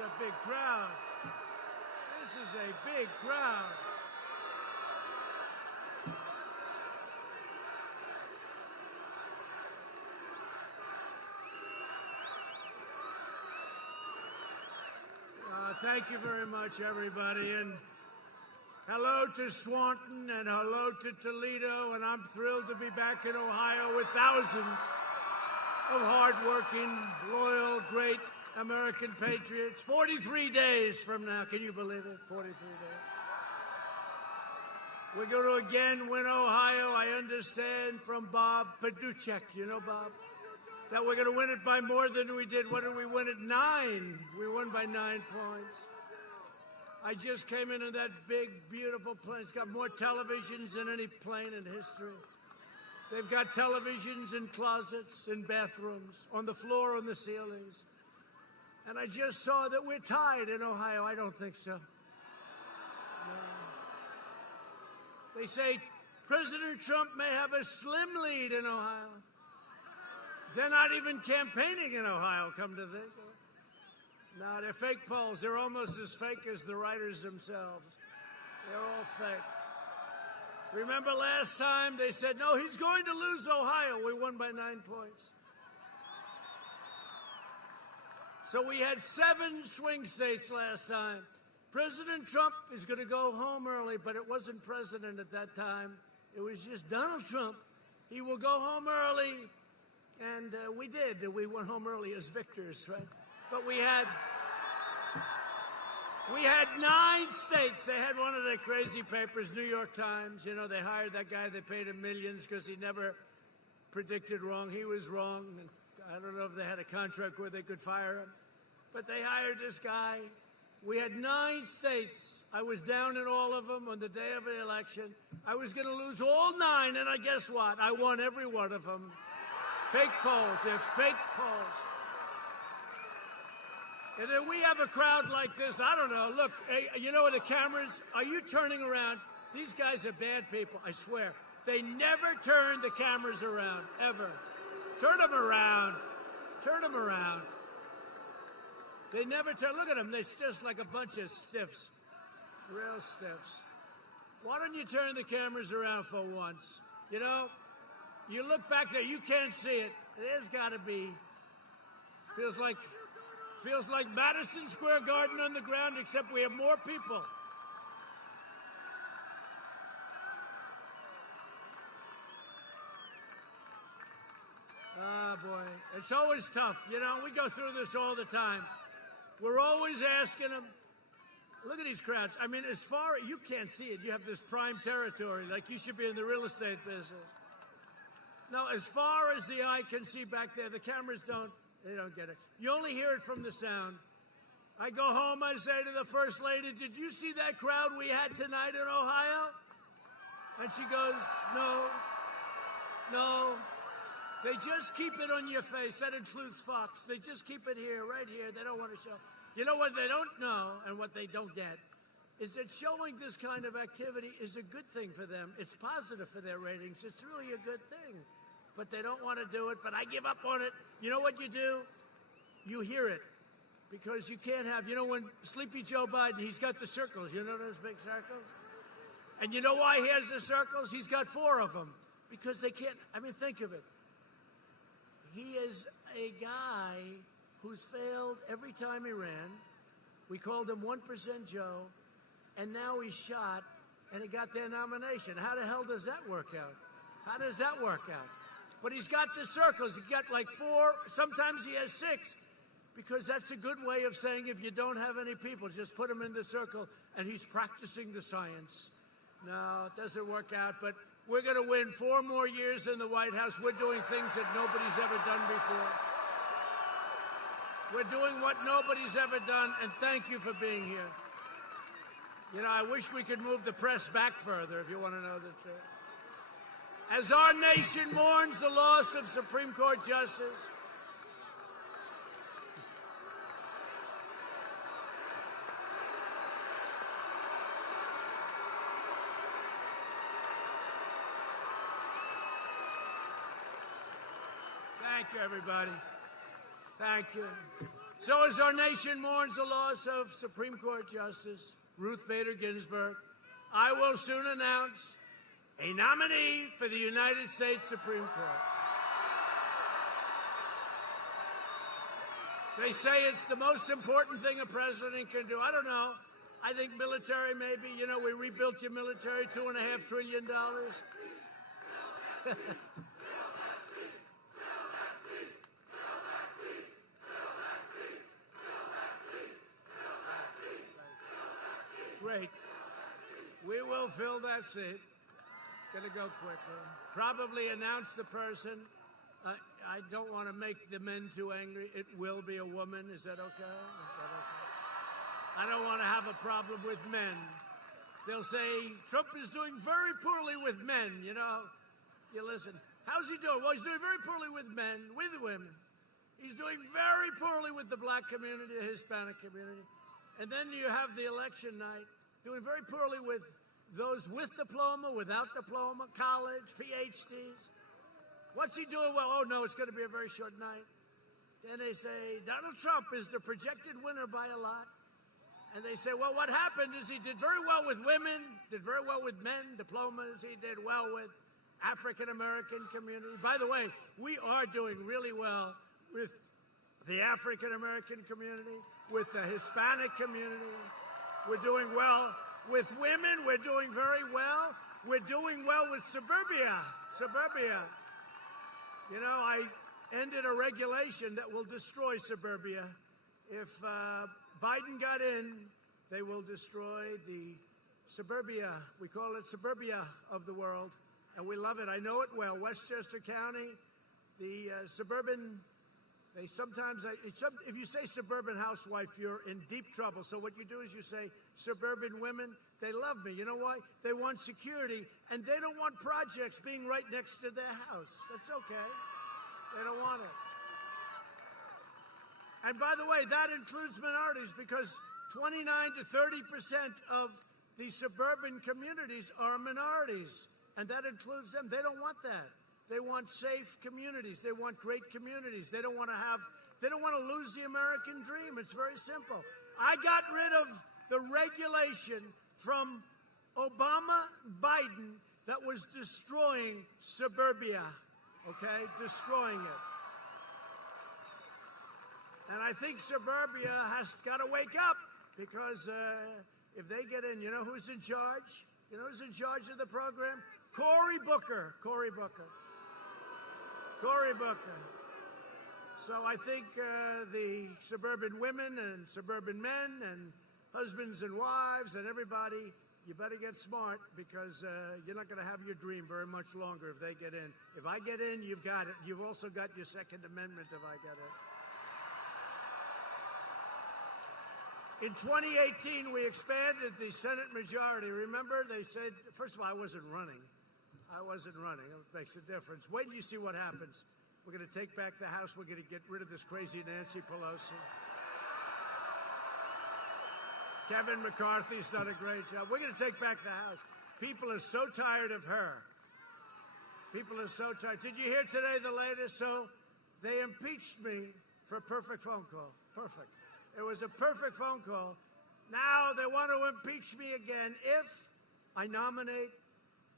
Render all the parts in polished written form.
a big crowd. This is a big crowd. Thank you very much, everybody. And hello to Swanton and hello to Toledo. And I'm thrilled to be back in Ohio with thousands of hardworking, loyal, great American patriots. 43 days from now. Can you believe it? 43 days. We're going to again win Ohio. I understand from Bob Paduchek. You know Bob? That we're going to win it by more than we did. What did we win it? 9. We won by 9 points. I just came in that big, beautiful plane. It's got more televisions than any plane in history. They've got televisions in closets, in bathrooms, on the floor, on the ceilings. And I just saw that we're tied in Ohio. I don't think so. No. They say President Trump may have a slim lead in Ohio. They're not even campaigning in Ohio, come to think of it. No, they're fake polls. They're almost as fake as the writers themselves. They're all fake. Remember last time they said, no, he's going to lose Ohio. We won by 9 points. So we had 7 swing states last time. President Trump is going to go home early, but it wasn't president at that time. It was just Donald Trump. He will go home early. And we did. We went home early as victors, right? But we had 9 states. They had one of the crazy papers, New York Times. You know, they hired that guy. They paid him millions because he never predicted wrong. He was wrong. And I don't know if they had a contract where they could fire him. But they hired this guy. We had 9 states. I was down in all of them on the day of the election. I was going to lose all 9, and I guess what? I won every one of them. Fake polls. They're fake polls. And then we have a crowd like this. I don't know. Look, hey, you know, the cameras, are you turning around? These guys are bad people, I swear. They never turn the cameras around, ever. Turn them around. Turn them around. They never turn. Look at them. They're just like a bunch of stiffs. Real stiffs. Why don't you turn the cameras around for once? You know? You look back there, you can't see it. There's got to be. Feels like Madison Square Garden on the ground, except we have more people. Ah, boy. It's always tough. You know, we go through this all the time. We're always asking them. Look at these crowds. I mean, as far as you can't see it, you have this prime territory, like you should be in the real estate business. No, as far as the eye can see back there, the cameras don't get it. You only hear it from the sound. I go home, I say to the First Lady, did you see that crowd we had tonight in Ohio? And she goes, no. They just keep it on your face. That includes Fox. They just keep it here, right here. They don't want to show. You know what they don't know and what they don't get is that showing this kind of activity is a good thing for them. It's positive for their ratings. It's really a good thing. But they don't want to do it, but I give up on it. You know what you do? You hear it. Because you can't have, you know, when Sleepy Joe Biden, he's got the circles. You know those big circles? And you know why he has the circles? He's got 4 of them. Because they can't, I mean, think of it. He is a guy who's failed every time he ran. We called him 1% Joe. And now he's shot, and he got their nomination. How the hell does that work out? How does that work out? But he's got the circles. He's got like 4. Sometimes he has 6. Because that's a good way of saying if you don't have any people, just put them in the circle. And he's practicing the science. No, it doesn't work out. But we're going to win 4 more years in the White House. We're doing things that nobody's ever done before. We're doing what nobody's ever done. And thank you for being here. You know, I wish we could move the press back further, if you want to know the truth. As our nation mourns the loss of Supreme Court Justice, thank you, everybody. Thank you. So as our nation mourns the loss of Supreme Court Justice Ruth Bader Ginsburg, I will soon announce a nominee for the United States Supreme Court. They say it's the most important thing a president can do. I don't know. I think military, maybe. You know, we rebuilt your military, $2.5 trillion. Great. We will fill that seat. It's going to go quickly. Probably announce the person. I don't want to make the men too angry. It will be a woman. Is that okay? I don't want to have a problem with men. They'll say Trump is doing very poorly with men. You know, you listen. How's he doing? Well, he's doing very poorly with men, with women. He's doing very poorly with the black community, the Hispanic community. And then you have the election night, doing very poorly with those with diploma, without diploma, college, PhDs. What's he doing? Well, oh, no, it's going to be a very short night. Then they say, Donald Trump is the projected winner by a lot. And they say, well, what happened is he did very well with women, did very well with men, diplomas. He did well with African-American community. By the way, we are doing really well with the African-American community, with the Hispanic community. We're doing well with women. We're doing very well. We're doing well with suburbia. You know, I ended a regulation that will destroy suburbia. If Biden got in, they will destroy the suburbia. We call it suburbia of the world, and we love it. I know it well. Westchester County, the suburban, they sometimes, if you say suburban housewife, you're in deep trouble. So what you do is you say suburban women. They love me. You know why? They want security, and they don't want projects being right next to their house. That's okay. They don't want it. And by the way, that includes minorities, because 29 to 30% of the suburban communities are minorities, and that includes them. They don't want that. They want safe communities. They want great communities. They don't want to lose the American dream. It's very simple. I got rid of the regulation from Obama, Biden, that was destroying suburbia, okay? Destroying it. And I think suburbia has got to wake up, because if they get in, you know who's in charge? You know who's in charge of the program? Cory Booker. So I think the suburban women and suburban men and husbands and wives and everybody, you better get smart, because you're not going to have your dream very much longer if they get in. If I get in, you've got it. You've also got your Second Amendment if I get in. In 2018, we expanded the Senate majority. Remember, they said, first of all, I wasn't running. It makes a difference. Wait till you see what happens. We're going to take back the House. We're going to get rid of this crazy Nancy Pelosi. Kevin McCarthy's done a great job. We're going to take back the House. People are so tired of her. People are so tired. Did you hear today the latest? So they impeached me for a perfect phone call. Perfect. It was a perfect phone call. Now they want to impeach me again if I nominate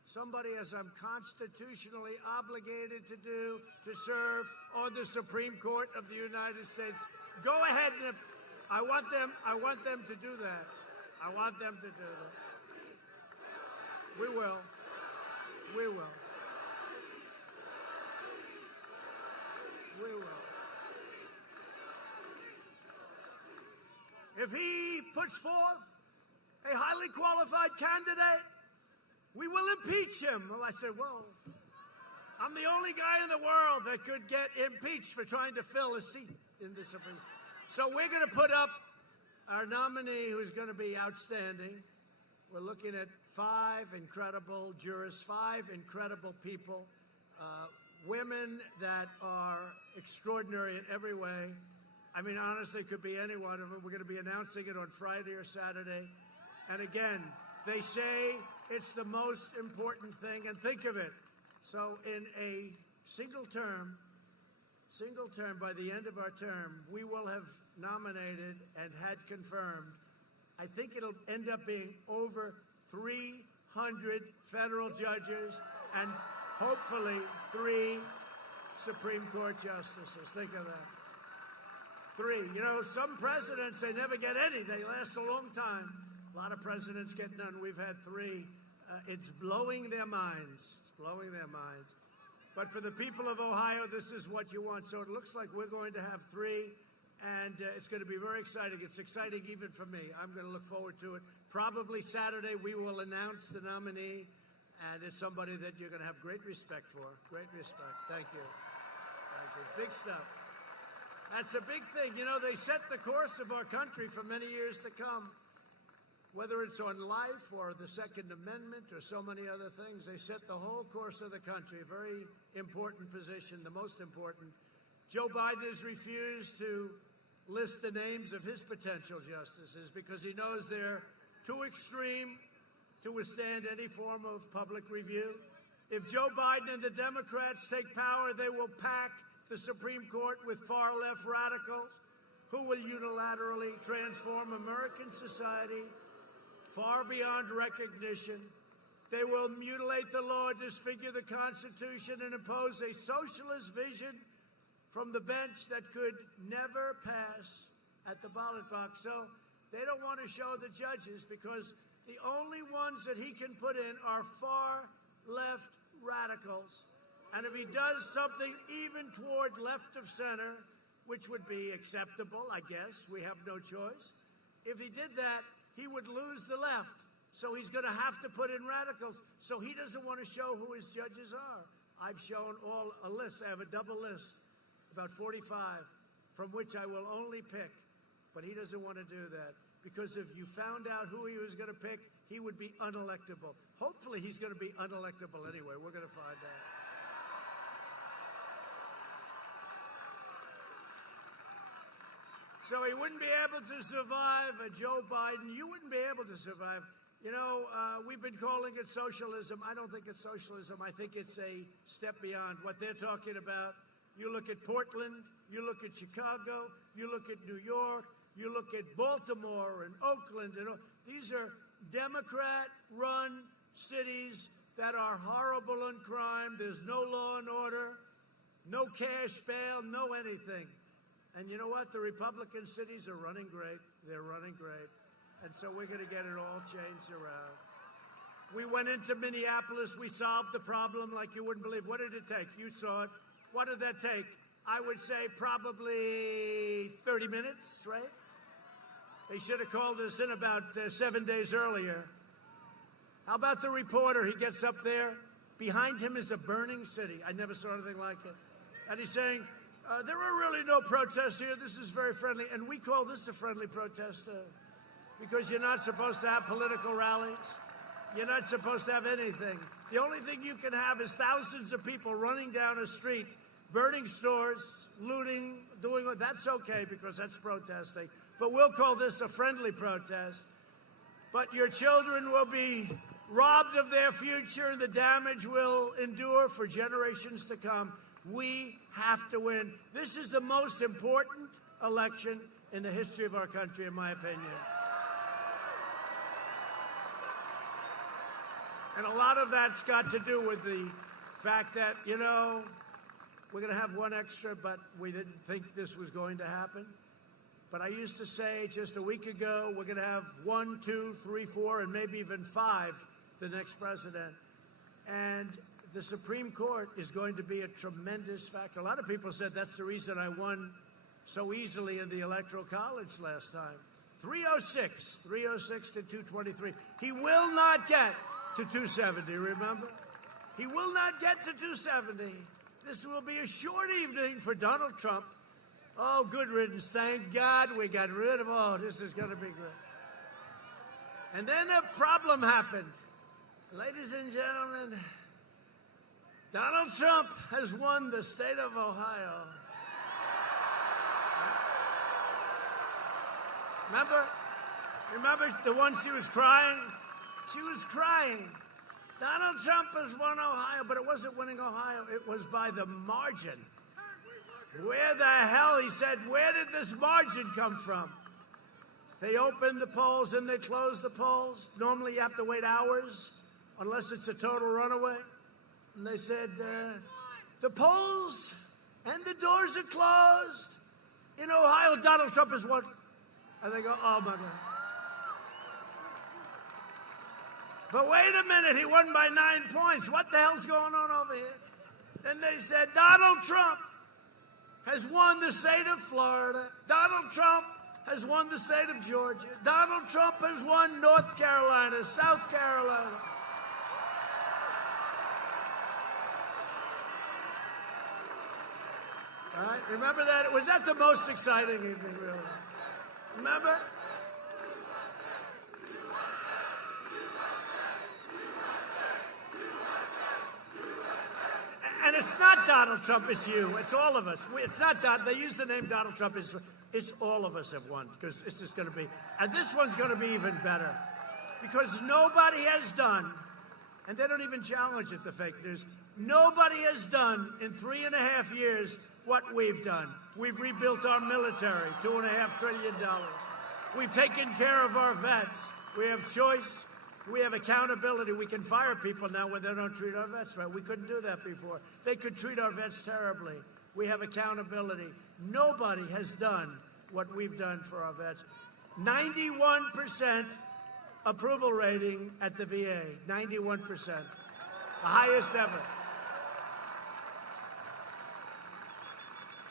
somebody, as I'm constitutionally obligated to do, to serve on the Supreme Court of the United States. Go ahead and I want them to do that. I want them to do that. We will. If he puts forth a highly qualified candidate, we will impeach him. Well, I said, well, I'm the only guy in the world that could get impeached for trying to fill a seat in the Supreme Court. So we're going to put up our nominee, who's going to be outstanding. We're looking at 5 incredible jurists, 5 incredible people, women that are extraordinary in every way. I mean, honestly, it could be any one of them. We're going to be announcing it on Friday or Saturday. And again, they say it's the most important thing. And think of it. So in a single term, single term, by the end of our term, we will have nominated and had confirmed, I think it'll end up being over 300 federal judges and hopefully 3 Supreme Court justices. Think of that. 3. You know, some presidents, they never get any. They last a long time. A lot of presidents get none. We've had 3. It's blowing their minds. It's blowing their minds. But for the people of Ohio, this is what you want. So it looks like we're going to have 3, and it's going to be very exciting. It's exciting even for me. I'm going to look forward to it. Probably Saturday we will announce the nominee, and it's somebody that you're going to have great respect for. Great respect. Thank you. Thank you. Big stuff. That's a big thing. You know, they set the course of our country for many years to come. Whether it's on life or the Second Amendment or so many other things, they set the whole course of the country, a very important position, the most important. Joe Biden has refused to list the names of his potential justices because he knows they're too extreme to withstand any form of public review. If Joe Biden and the Democrats take power, they will pack the Supreme Court with far-left radicals who will unilaterally transform American society far beyond recognition. They will mutilate the law, disfigure the Constitution, and impose a socialist vision from the bench that could never pass at the ballot box. So they don't want to show the judges because the only ones that he can put in are far-left radicals. And if he does something even toward left of center, which would be acceptable, I guess, we have no choice. If he did that, he would lose the left. So he's going to have to put in radicals. So he doesn't want to show who his judges are. I've shown a list. I have a double list, about 45, from which I will only pick. But he doesn't want to do that. Because if you found out who he was going to pick, he would be unelectable. Hopefully he's going to be unelectable anyway. We're going to find out. So he wouldn't be able to survive Joe Biden. You wouldn't be able to survive. You know, we've been calling it socialism. I don't think it's socialism. I think it's a step beyond what they're talking about. You look at Portland, you look at Chicago, you look at New York, you look at Baltimore and Oakland. And these are Democrat-run cities that are horrible on crime. There's no law and order, no cash bail, no anything. And you know what? The Republican cities are running great. They're running great. And so we're going to get it all changed around. We went into Minneapolis. We solved the problem like you wouldn't believe. What did it take? You saw it. What did that take? I would say probably 30 minutes, right? They should have called us in about 7 days earlier. How about the reporter? He gets up there. Behind him is a burning city. I never saw anything like it. And he's saying, there are really no protests here. This is very friendly. And we call this a friendly protest because you're not supposed to have political rallies. You're not supposed to have anything. The only thing you can have is thousands of people running down a street, burning stores, looting, doing what. That's okay because that's protesting. But we'll call this a friendly protest. But your children will be robbed of their future and the damage will endure for generations to come. We have to win. This is the most important election in the history of our country, in my opinion. And a lot of that's got to do with the fact that, you know, we're going to have one extra, but we didn't think this was going to happen. But I used to say just a week ago, we're going to have 1, 2, 3, 4, and maybe even 5 the next president. And the Supreme Court is going to be a tremendous factor. A lot of people said that's the reason I won so easily in the Electoral College last time. 306 to 223. He will not get to 270, remember? He will not get to 270. This will be a short evening for Donald Trump. Oh, good riddance. Thank God we got rid of, this is going to be good. And then a problem happened. Ladies and gentlemen, Donald Trump has won the state of Ohio. Remember the one she was crying? She was crying. Donald Trump has won Ohio, but it wasn't winning Ohio. It was by the margin. Where the hell, he said, where did this margin come from? They opened the polls and they closed the polls. Normally you have to wait hours, unless it's a total runaway. And they said, the polls and the doors are closed. In Ohio, Donald Trump has won. And they go, oh, my God. But wait a minute, he won by 9 points. What the hell's going on over here? Then they said, Donald Trump has won the state of Florida. Donald Trump has won the state of Georgia. Donald Trump has won North Carolina, South Carolina. All right, remember that? Was that the most exciting evening, really? Remember? And it's not Donald Trump, it's you. It's all of us. It's not that. They use the name Donald Trump. It's all of us have won, because it's just going to be. And this one's going to be even better, because nobody has done, and they don't even challenge it, the fake news, nobody has done in 3.5 years what we've done. We've rebuilt our military, $2.5 trillion. We've taken care of our vets. We have choice. We have accountability. We can fire people now when they don't treat our vets right. We couldn't do that before. They could treat our vets terribly. We have accountability. Nobody has done what we've done for our vets. 91% approval rating at the VA. 91%. The highest ever.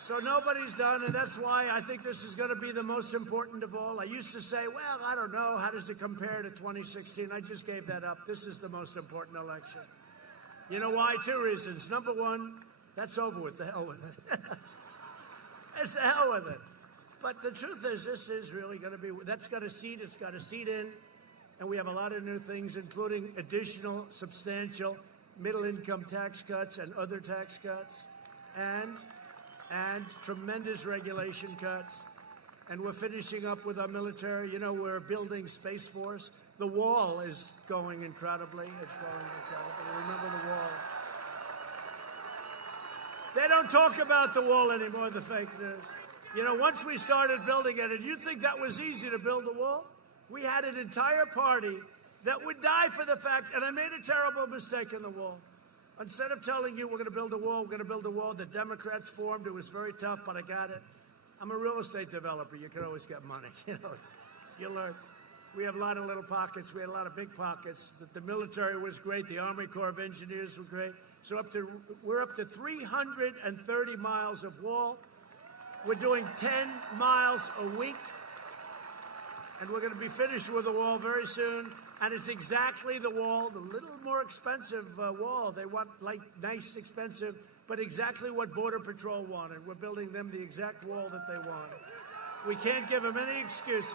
So nobody's done, and that's why I think this is going to be the most important of all. I used to say, well, I don't know, how does it compare to 2016? I just gave that up. This is the most important election. You know why? 2 reasons. Number one, that's over with. The hell with it. It's the hell with it. But the truth is, this is really going to be, that's got a seat, it's got a seat in, and we have a lot of new things, including additional substantial middle-income tax cuts and other tax cuts, and tremendous regulation cuts. And we're finishing up with our military. You know, we're building Space Force. The wall is going incredibly. It's going incredibly. Remember the wall. They don't talk about the wall anymore, the fake news. You know, once we started building it, and you think that was easy to build a wall? We had an entire party that would die for the fact, and I made a terrible mistake in the wall. Instead of telling you we're going to build a wall, the Democrats formed. It was very tough, but I got it. I'm a real estate developer. You can always get money. You know, you learn. We have a lot of little pockets. We had a lot of big pockets. The military was great. The Army Corps of Engineers were great. So we're up to 330 miles of wall. We're doing 10 miles a week. And we're going to be finished with the wall very soon. And it's exactly the wall, the little more expensive wall. They want, like, nice, expensive, but exactly what Border Patrol wanted. We're building them the exact wall that they wanted. We can't give them any excuses.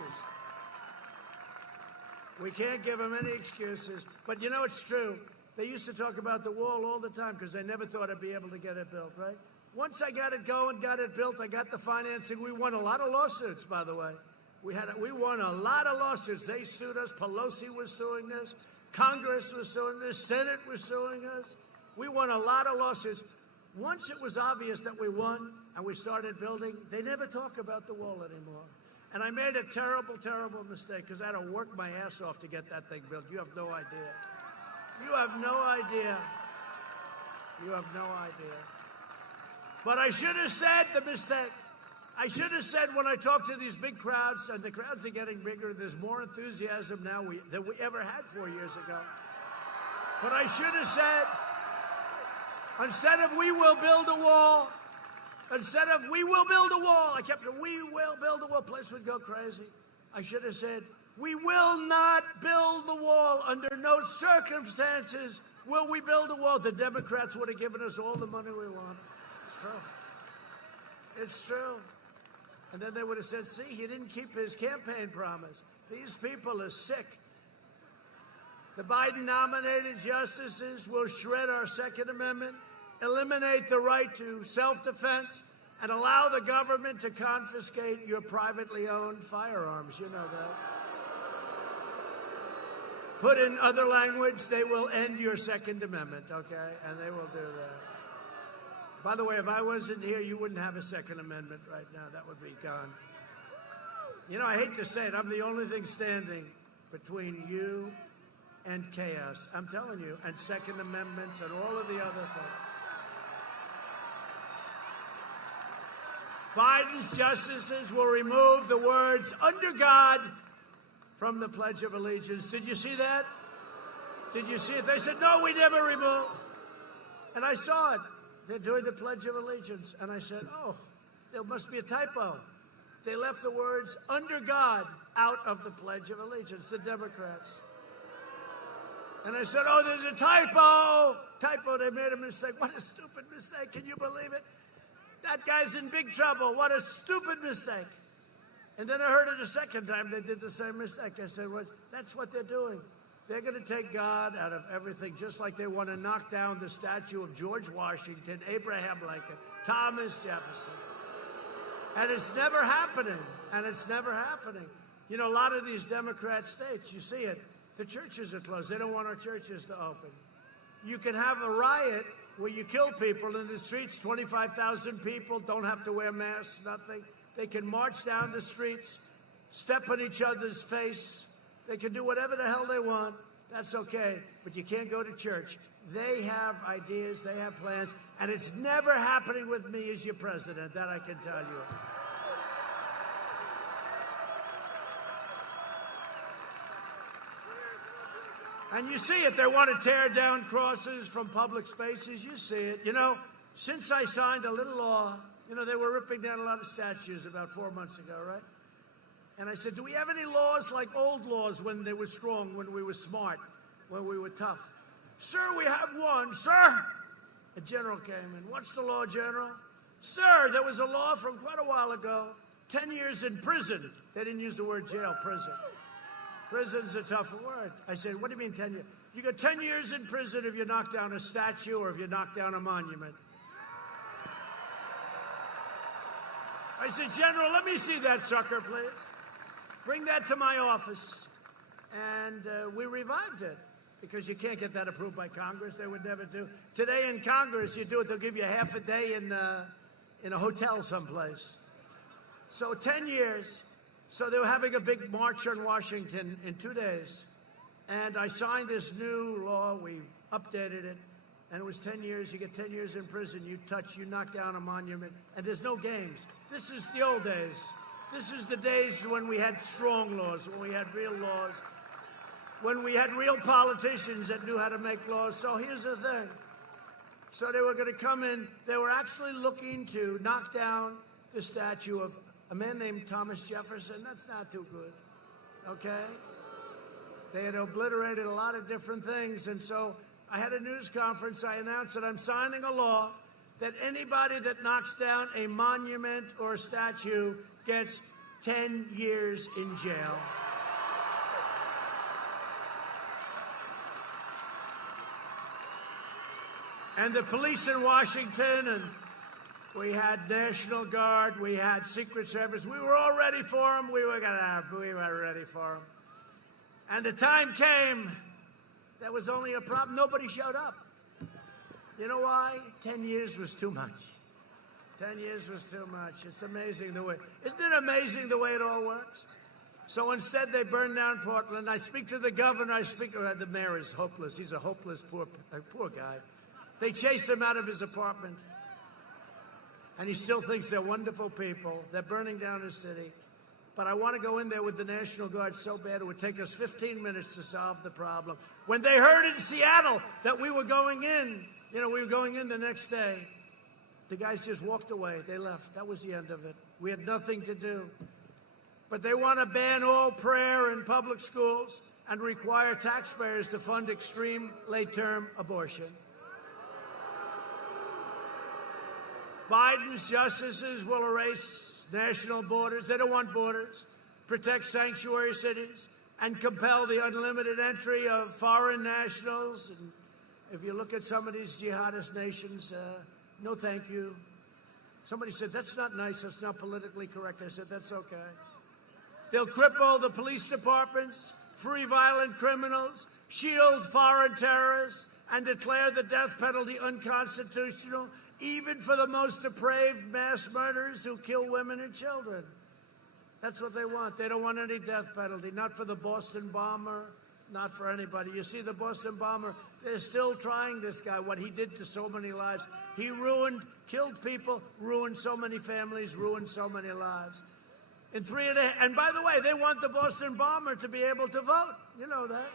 We can't give them any excuses. But you know, it's true. They used to talk about the wall all the time because they never thought I'd be able to get it built, right? Once I got it going, got it built, I got the financing. We won a lot of lawsuits, by the way. We won a lot of lawsuits. They sued us. Pelosi was suing us. Congress was suing us. Senate was suing us. We won a lot of lawsuits. Once it was obvious that we won and we started building, they never talk about the wall anymore. And I made a terrible, terrible mistake because I had to work my ass off to get that thing built. You have no idea. You have no idea. You have no idea. But I should have said the mistake. I should have said when I talk to these big crowds, and the crowds are getting bigger, there's more enthusiasm now than we ever had 4 years ago. But I should have said, instead of we will build a wall, instead of we will build a wall, I kept saying, we will build a wall, place would go crazy. I should have said, we will not build the wall. Under no circumstances will we build a wall. The Democrats would have given us all the money we wanted. It's true. It's true. And then they would have said, see, he didn't keep his campaign promise. These people are sick. The Biden-nominated justices will shred our Second Amendment, eliminate the right to self-defense, and allow the government to confiscate your privately owned firearms. You know that. Put in other language, they will end your Second Amendment, okay? And they will do that. By the way, if I wasn't here, you wouldn't have a Second Amendment right now. That would be gone. You know, I hate to say it, I'm the only thing standing between you and chaos. I'm telling you, and Second Amendments and all of the other things. Biden's justices will remove the words "under God" from the Pledge of Allegiance. Did you see that? Did you see it? They said, no, we never removed. And I saw it. They're doing the Pledge of Allegiance. And I said, oh, there must be a typo. They left the words "under God" out of the Pledge of Allegiance, the Democrats. And I said, oh, there's a typo. Typo, they made a mistake. What a stupid mistake. Can you believe it? That guy's in big trouble. What a stupid mistake. And then I heard it a second time. They did the same mistake. I said, well, that's what they're doing. They're going to take God out of everything, just like they want to knock down the statue of George Washington, Abraham Lincoln, Thomas Jefferson. And it's never happening. And it's never happening. You know, a lot of these Democrat states, you see it, the churches are closed. They don't want our churches to open. You can have a riot where you kill people in the streets, 25,000 people, don't have to wear masks, nothing. They can march down the streets, step on each other's face. They can do whatever the hell they want. That's okay. But you can't go to church. They have ideas. They have plans. And it's never happening with me as your president. That I can tell you. And you see it. They want to tear down crosses from public spaces. You see it. You know, since I signed a little law, you know, they were ripping down a lot of statues about 4 months ago, right? And I said, do we have any laws like old laws when they were strong, when we were smart, when we were tough? Sir, we have one. Sir! A general came in. What's the law, General? Sir, there was a law from quite a while ago, 10 years in prison. They didn't use the word jail, prison. Prison's a tougher word. I said, what do you mean 10 years? You got 10 years in prison if you knock down a statue or if you knock down a monument. I said, General, let me see that sucker, please. Bring that to my office. And we revived it because you can't get that approved by Congress. They would never do. Today in Congress, you do it, they'll give you half a day in a hotel someplace. So 10 years. So they were having a big march on Washington in 2 days. And I signed this new law. We updated it. And it was 10 years. You get 10 years in prison. You knock down a monument. And there's no games. This is the old days. This is the days when we had strong laws, when we had real laws, when we had real politicians that knew how to make laws. So here's the thing. So they were going to come in. They were actually looking to knock down the statue of a man named Thomas Jefferson. That's not too good, okay? They had obliterated a lot of different things. And so I had a news conference. I announced that I'm signing a law that anybody that knocks down a monument or a statue gets 10 years in jail. And the police in Washington, and we had National Guard, we had Secret Service. We were all ready for them. We were ready for them. And the time came, there was only a problem. Nobody showed up. You know why? 10 years was too much. 10 years was too much. It's amazing the way. Isn't it amazing the way it all works? So instead, they burned down Portland. I speak to the governor. The mayor is hopeless. He's a hopeless, poor guy. They chased him out of his apartment. And he still thinks they're wonderful people. They're burning down his city. But I want to go in there with the National Guard so bad it would take us 15 minutes to solve the problem. When they heard in Seattle that we were going in, we were going in the next day, the guys just walked away. They left. That was the end of it. We had nothing to do. But they want to ban all prayer in public schools and require taxpayers to fund extreme late-term abortion. Biden's justices will erase national borders. They don't want borders. Protect sanctuary cities and compel the unlimited entry of foreign nationals. And if you look at some of these jihadist nations, no thank you. Somebody said, that's not nice. That's not politically correct. I said, that's okay. They'll cripple the police departments, free violent criminals, shield foreign terrorists, and declare the death penalty unconstitutional. even for the most depraved mass murderers who kill women and children. That's what they want. They don't want any death penalty, not for the Boston bomber, not for anybody. You see, the Boston bomber, they're still trying this guy, what he did to so many lives. He killed people, ruined so many families, ruined so many lives. And by the way, they want the Boston bomber to be able to vote. You know that.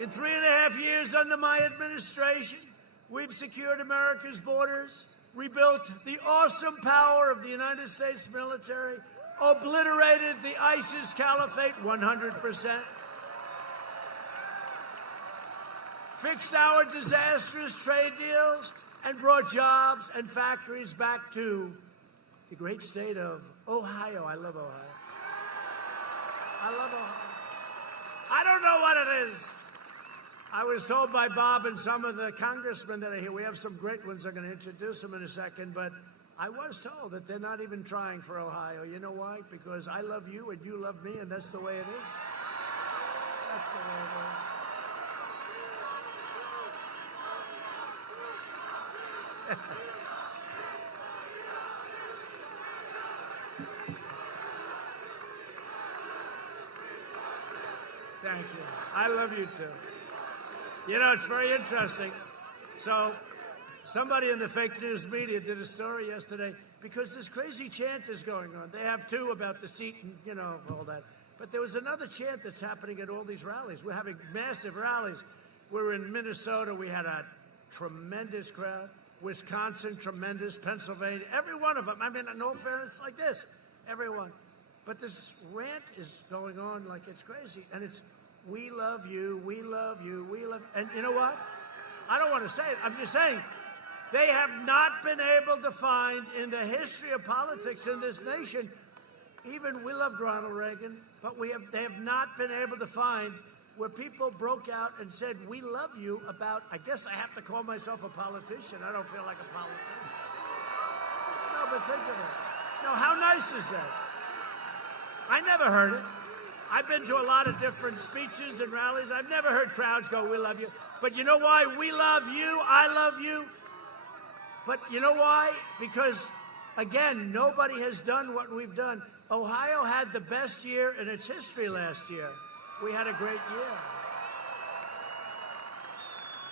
In 3.5 years under my administration, we've secured America's borders, rebuilt the awesome power of the United States military, obliterated the ISIS caliphate 100%, fixed our disastrous trade deals, and brought jobs and factories back to the great state of Ohio. I love Ohio. I love Ohio. I don't know what it is. I was told by Bob and some of the congressmen that are here, we have some great ones, I'm going to introduce them in a second, but I was told that they're not even trying for Ohio. You know why? Because I love you and you love me, and that's the way it is. That's the way it is. Thank you. I love you too. You know, it's very interesting. So, somebody in the fake news media did a story yesterday because this crazy chant is going on. They have two about the seat and, you know, all that. But there was another chant that's happening at all these rallies. We're having massive rallies. We're in Minnesota. We had a tremendous crowd. Wisconsin, tremendous. Pennsylvania, every one of them. I mean, in all fairness, like this, everyone. But this rant is going on like it's crazy. And it's, we love you, we love you, we love... And you know what? I don't want to say it. I'm just saying, they have not been able to find in the history of politics in this nation, even we loved Ronald Reagan, but they have not been able to find where people broke out and said, we love you about, I guess I have to call myself a politician. I don't feel like a politician. No, but think of it. No, how nice is that? I never heard it. I've been to a lot of different speeches and rallies. I've never heard crowds go, we love you. But you know why? We love you. I love you. But you know why? Because, again, nobody has done what we've done. Ohio had the best year in its history last year. We had a great year.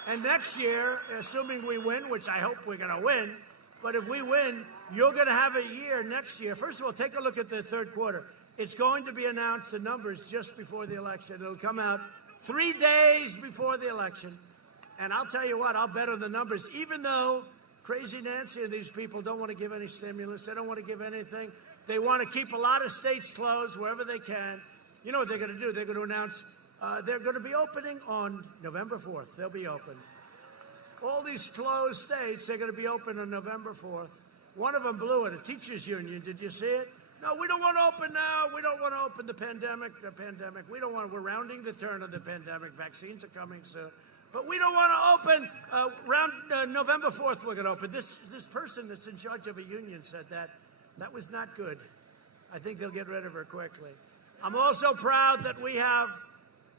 And next year, assuming we win, which I hope we're going to win, but if we win, you're going to have a year next year. First of all, take a look at the third quarter. It's going to be announced, the numbers, just before the election. It'll come out 3 days before the election. And I'll tell you what, I'll bet on the numbers, even though Crazy Nancy and these people don't want to give any stimulus. They don't want to give anything. They want to keep a lot of states closed wherever they can. You know what they're going to do? They're going to announce they're going to be opening on November 4th. They'll be open. All these closed states, they're going to be open on November 4th. One of them blew it, a teachers union. Did you see it? No, we don't want to open now. We don't want to open the pandemic. We don't want, we're rounding the turn of the pandemic. Vaccines are coming soon. But we don't want to open around November 4th, we're going to open. This person that's in charge of a union said that. That was not good. I think they'll get rid of her quickly. I'm also proud that we have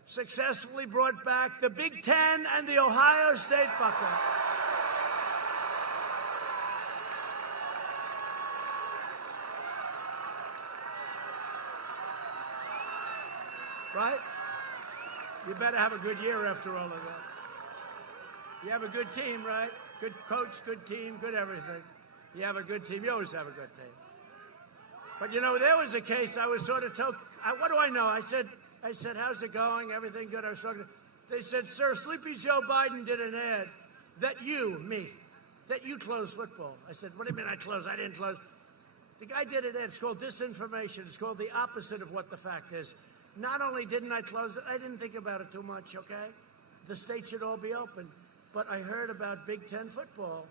successfully brought back the Big Ten and the Ohio State Buckeye. Right? You better have a good year after all of that. You have a good team, right? Good coach, good team, good everything. You have a good team. You always have a good team. But, you know, there was a case I was sort of told, what do I know? I said, how's it going? Everything good? I was talking. They said, sir, Sleepy Joe Biden did an ad that you close football. I said, what do you mean I close? I didn't close. The guy did an ad. It's called disinformation. It's called the opposite of what the fact is. Not only didn't I close it, I didn't think about it too much, okay? The states should all be open. But I heard about Big Ten football.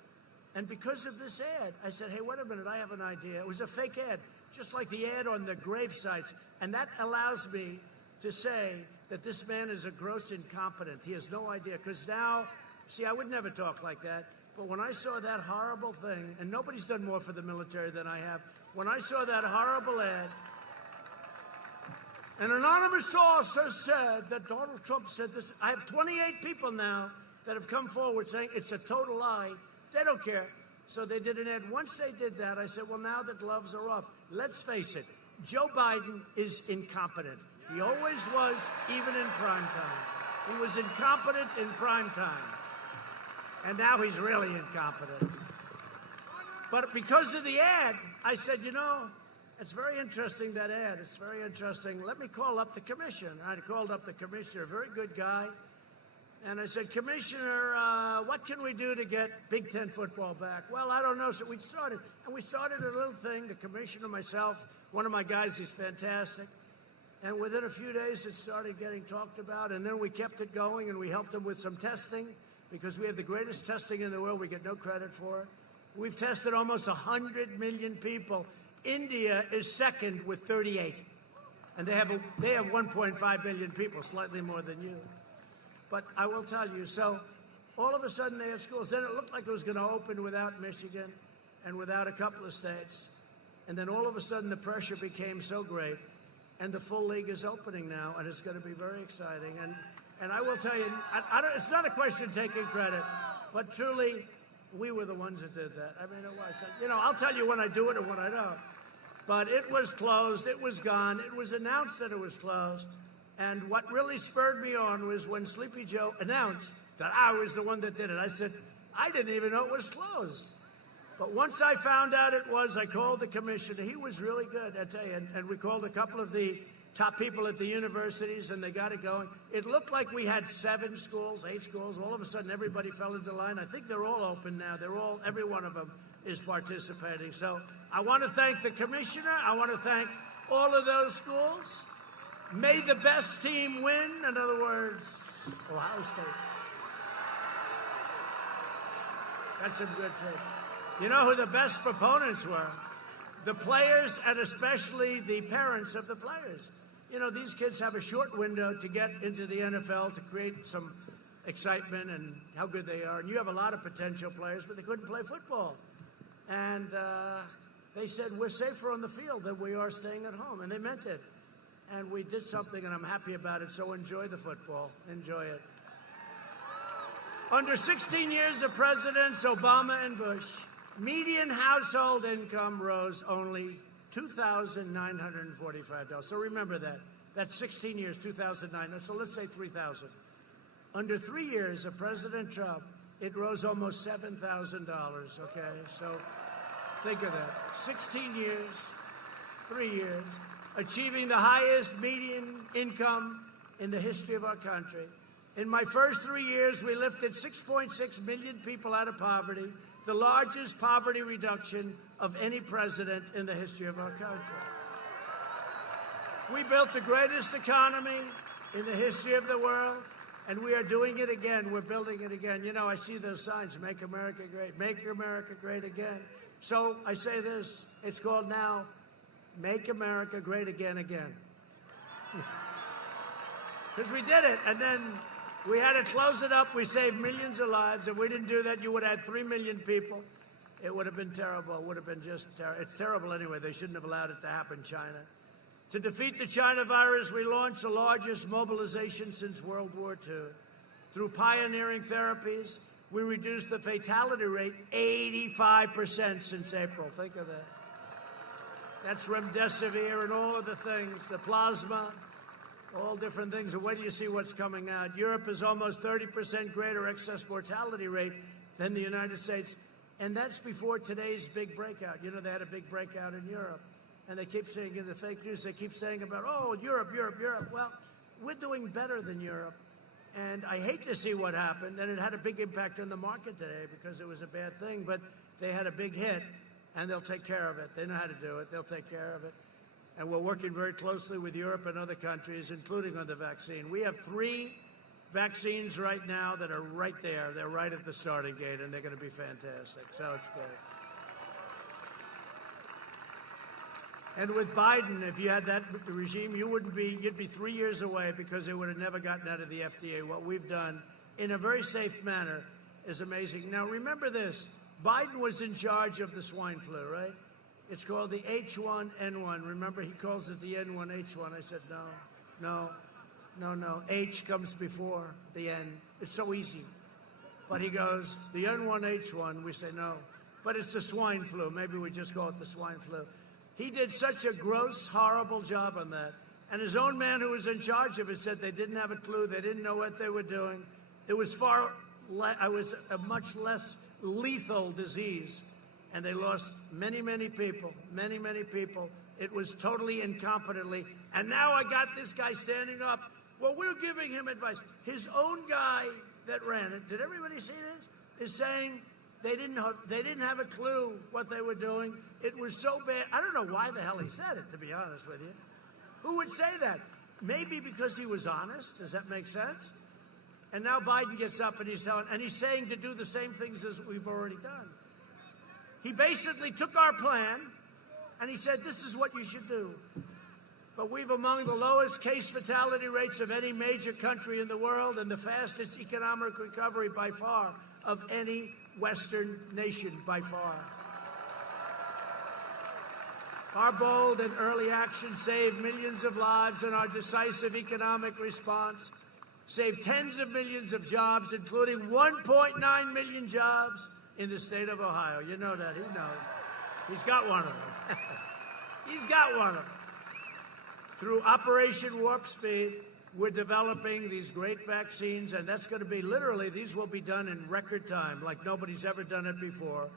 And because of this ad, I said, hey, wait a minute, I have an idea. It was a fake ad, just like the ad on the grave sites. And that allows me to say that this man is a gross incompetent. He has no idea. Because now, see, I would never talk like that. But when I saw that horrible thing, and nobody's done more for the military than I have, when I saw that horrible ad, an anonymous source has said that Donald Trump said this. I have 28 people now that have come forward saying it's a total lie. They don't care. So they did an ad. Once they did that, I said, well, now the gloves are off. Let's face it, Joe Biden is incompetent. He always was, even in prime time. He was incompetent in prime time. And now he's really incompetent. But because of the ad, I said, you know, it's very interesting, that ad. It's very interesting. Let me call up the commissioner. I called up the commissioner, a very good guy. And I said, Commissioner, what can we do to get Big Ten football back? Well, I don't know. So we started. And we started a little thing, the commissioner, myself, one of my guys, he's fantastic. And within a few days, it started getting talked about. And then we kept it going, and we helped them with some testing, because we have the greatest testing in the world. We get no credit for it. We've tested almost 100 million people. India is second with 38. And they have 1.5 billion people, slightly more than you. But I will tell you, so all of a sudden they had schools. Then it looked like it was going to open without Michigan and without a couple of states. And then all of a sudden the pressure became so great. And the full league is opening now, and it's going to be very exciting. And I will tell you, it's not a question of taking credit, but truly, we were the ones that did that. I mean, it was. You know, I'll tell you when I do it and when I don't. But it was closed. It was gone. It was announced that it was closed. And what really spurred me on was when Sleepy Joe announced that I was the one that did it. I said, I didn't even know it was closed. But once I found out it was, I called the commissioner. He was really good, I tell you. And we called a couple of the top people at the universities, and they got it going. It looked like we had 7 schools, 8 schools. All of a sudden, everybody fell into line. I think they're all open now. Every one of them is participating. So I want to thank the commissioner. I want to thank all of those schools. May the best team win. In other words, Ohio State. That's some good tape. You know who the best proponents were? The players, and especially the parents of the players. You know, these kids have a short window to get into the NFL, to create some excitement and how good they are. And you have a lot of potential players, but they couldn't play football. And they said, we're safer on the field than we are staying at home. And they meant it. And we did something, and I'm happy about it. So enjoy the football. Enjoy it. Under 16 years of presidents Obama and Bush, median household income rose only $2,945. So remember that. That's 16 years, 2009. So let's say 3,000. Under 3 years of President Trump, it rose almost $7,000. Okay, so think of that. 16 years, 3 years, achieving the highest median income in the history of our country. In my first 3 years, we lifted 6.6 million people out of poverty, the largest poverty reduction of any president in the history of our country. We built the greatest economy in the history of the world, and we are doing it again. We're building it again. You know, I see those signs, Make America Great, Make America Great Again. So I say this, it's called now, Make America Great Again, again. Because we did it, and then we had to close it up. We saved millions of lives. If we didn't do that, you would have had 3 million people. It would have been terrible. It would have been just terrible. It's terrible anyway. They shouldn't have allowed it to happen in China. To defeat the China virus, we launched the largest mobilization since World War II. Through pioneering therapies, we reduced the fatality rate 85% since April. Think of that. That's remdesivir and all of the things, the plasma, all different things. And wait till you see what's coming out. Europe is almost 30% greater excess mortality rate than the United States. And that's before today's big breakout. You know, they had a big breakout in Europe. And they keep saying in the fake news, they keep saying about, oh, Europe, Europe, Europe. Well, we're doing better than Europe. And I hate to see what happened. And it had a big impact on the market today because it was a bad thing. But they had a big hit, and they'll take care of it. They know how to do it. They'll take care of it. And we're working very closely with Europe and other countries, including on the vaccine. We have 3 vaccines right now that are right there. They're right at the starting gate, and they're going to be fantastic. So it's great. And with Biden, if you had that regime, you'd be 3 years away because it would have never gotten out of the FDA. What we've done in a very safe manner is amazing. Now, remember this. Biden was in charge of the swine flu, right? It's called the H1N1. Remember, he calls it the N1H1. I said, no. H comes before the N. It's so easy. But he goes, the N1H1, we say no. But it's the swine flu. Maybe we just call it the swine flu. He did such a gross, horrible job on that. And his own man who was in charge of it said they didn't have a clue. They didn't know what they were doing. It was a much less lethal disease. And they lost many, many people, many, many people. It was totally incompetently. And now I got this guy standing up. Well, we're giving him advice. His own guy that ran it, did everybody see this? Is saying they didn't have a clue what they were doing. It was so bad. I don't know why the hell he said it, to be honest with you. Who would say that? Maybe because he was honest. Does that make sense? And now Biden gets up and he's saying to do the same things as we've already done. He basically took our plan and he said, this is what you should do. But we've among the lowest case fatality rates of any major country in the world and the fastest economic recovery by far of any Western nation by far. Our bold and early action saved millions of lives, and our decisive economic response saved tens of millions of jobs, including 1.9 million jobs in the state of Ohio. You know that. He knows. He's got one of them. He's got one of them. Through Operation Warp Speed, we're developing these great vaccines, and that's going to be literally, these will be done in record time, like nobody's ever done it before.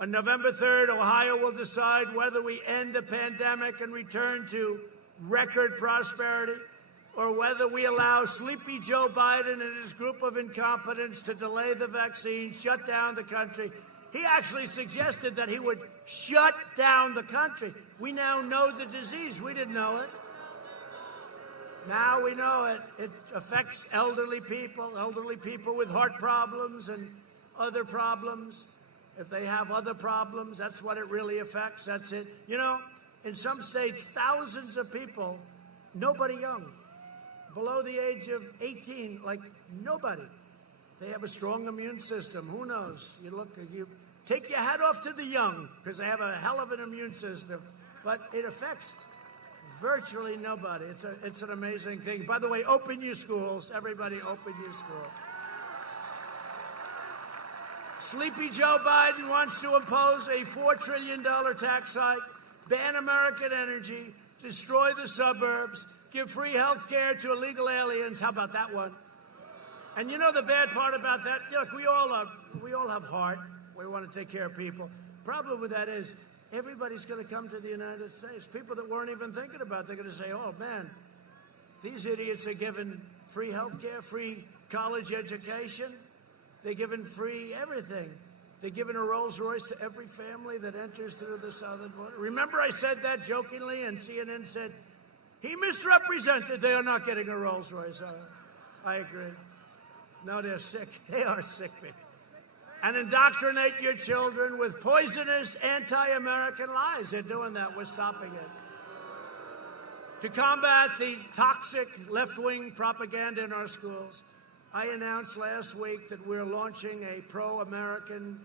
On November 3rd, Ohio will decide whether we end the pandemic and return to record prosperity, or whether we allow sleepy Joe Biden and his group of incompetents to delay the vaccine, shut down the country. He actually suggested that he would shut down the country. We now know the disease. We didn't know it. Now we know it. It affects elderly people with heart problems and other problems. If they have other problems, that's what it really affects. That's it. You know, in some states, thousands of people, nobody young, below the age of 18, like nobody. They have a strong immune system. Who knows? You take your hat off to the young because they have a hell of an immune system. But it affects virtually nobody. It's an amazing thing. By the way, open your schools. Everybody open your schools. Sleepy Joe Biden wants to impose a $4 trillion tax hike, ban American energy, destroy the suburbs, give free health care to illegal aliens. How about that one? And you know the bad part about that? Look, we all have heart. We want to take care of people. Problem with that is everybody's going to come to the United States. People that weren't even thinking about it, they're going to say, oh, man, these idiots are given free health care, free college education. They're given free everything. They're giving a Rolls Royce to every family that enters through the southern border. Remember I said that jokingly, and CNN said, he misrepresented. They are not getting a Rolls Royce. I agree. No, they're sick. They are sick people. And indoctrinate your children with poisonous anti-American lies. They're doing that. We're stopping it. To combat the toxic left-wing propaganda in our schools, I announced last week that we're launching a pro-American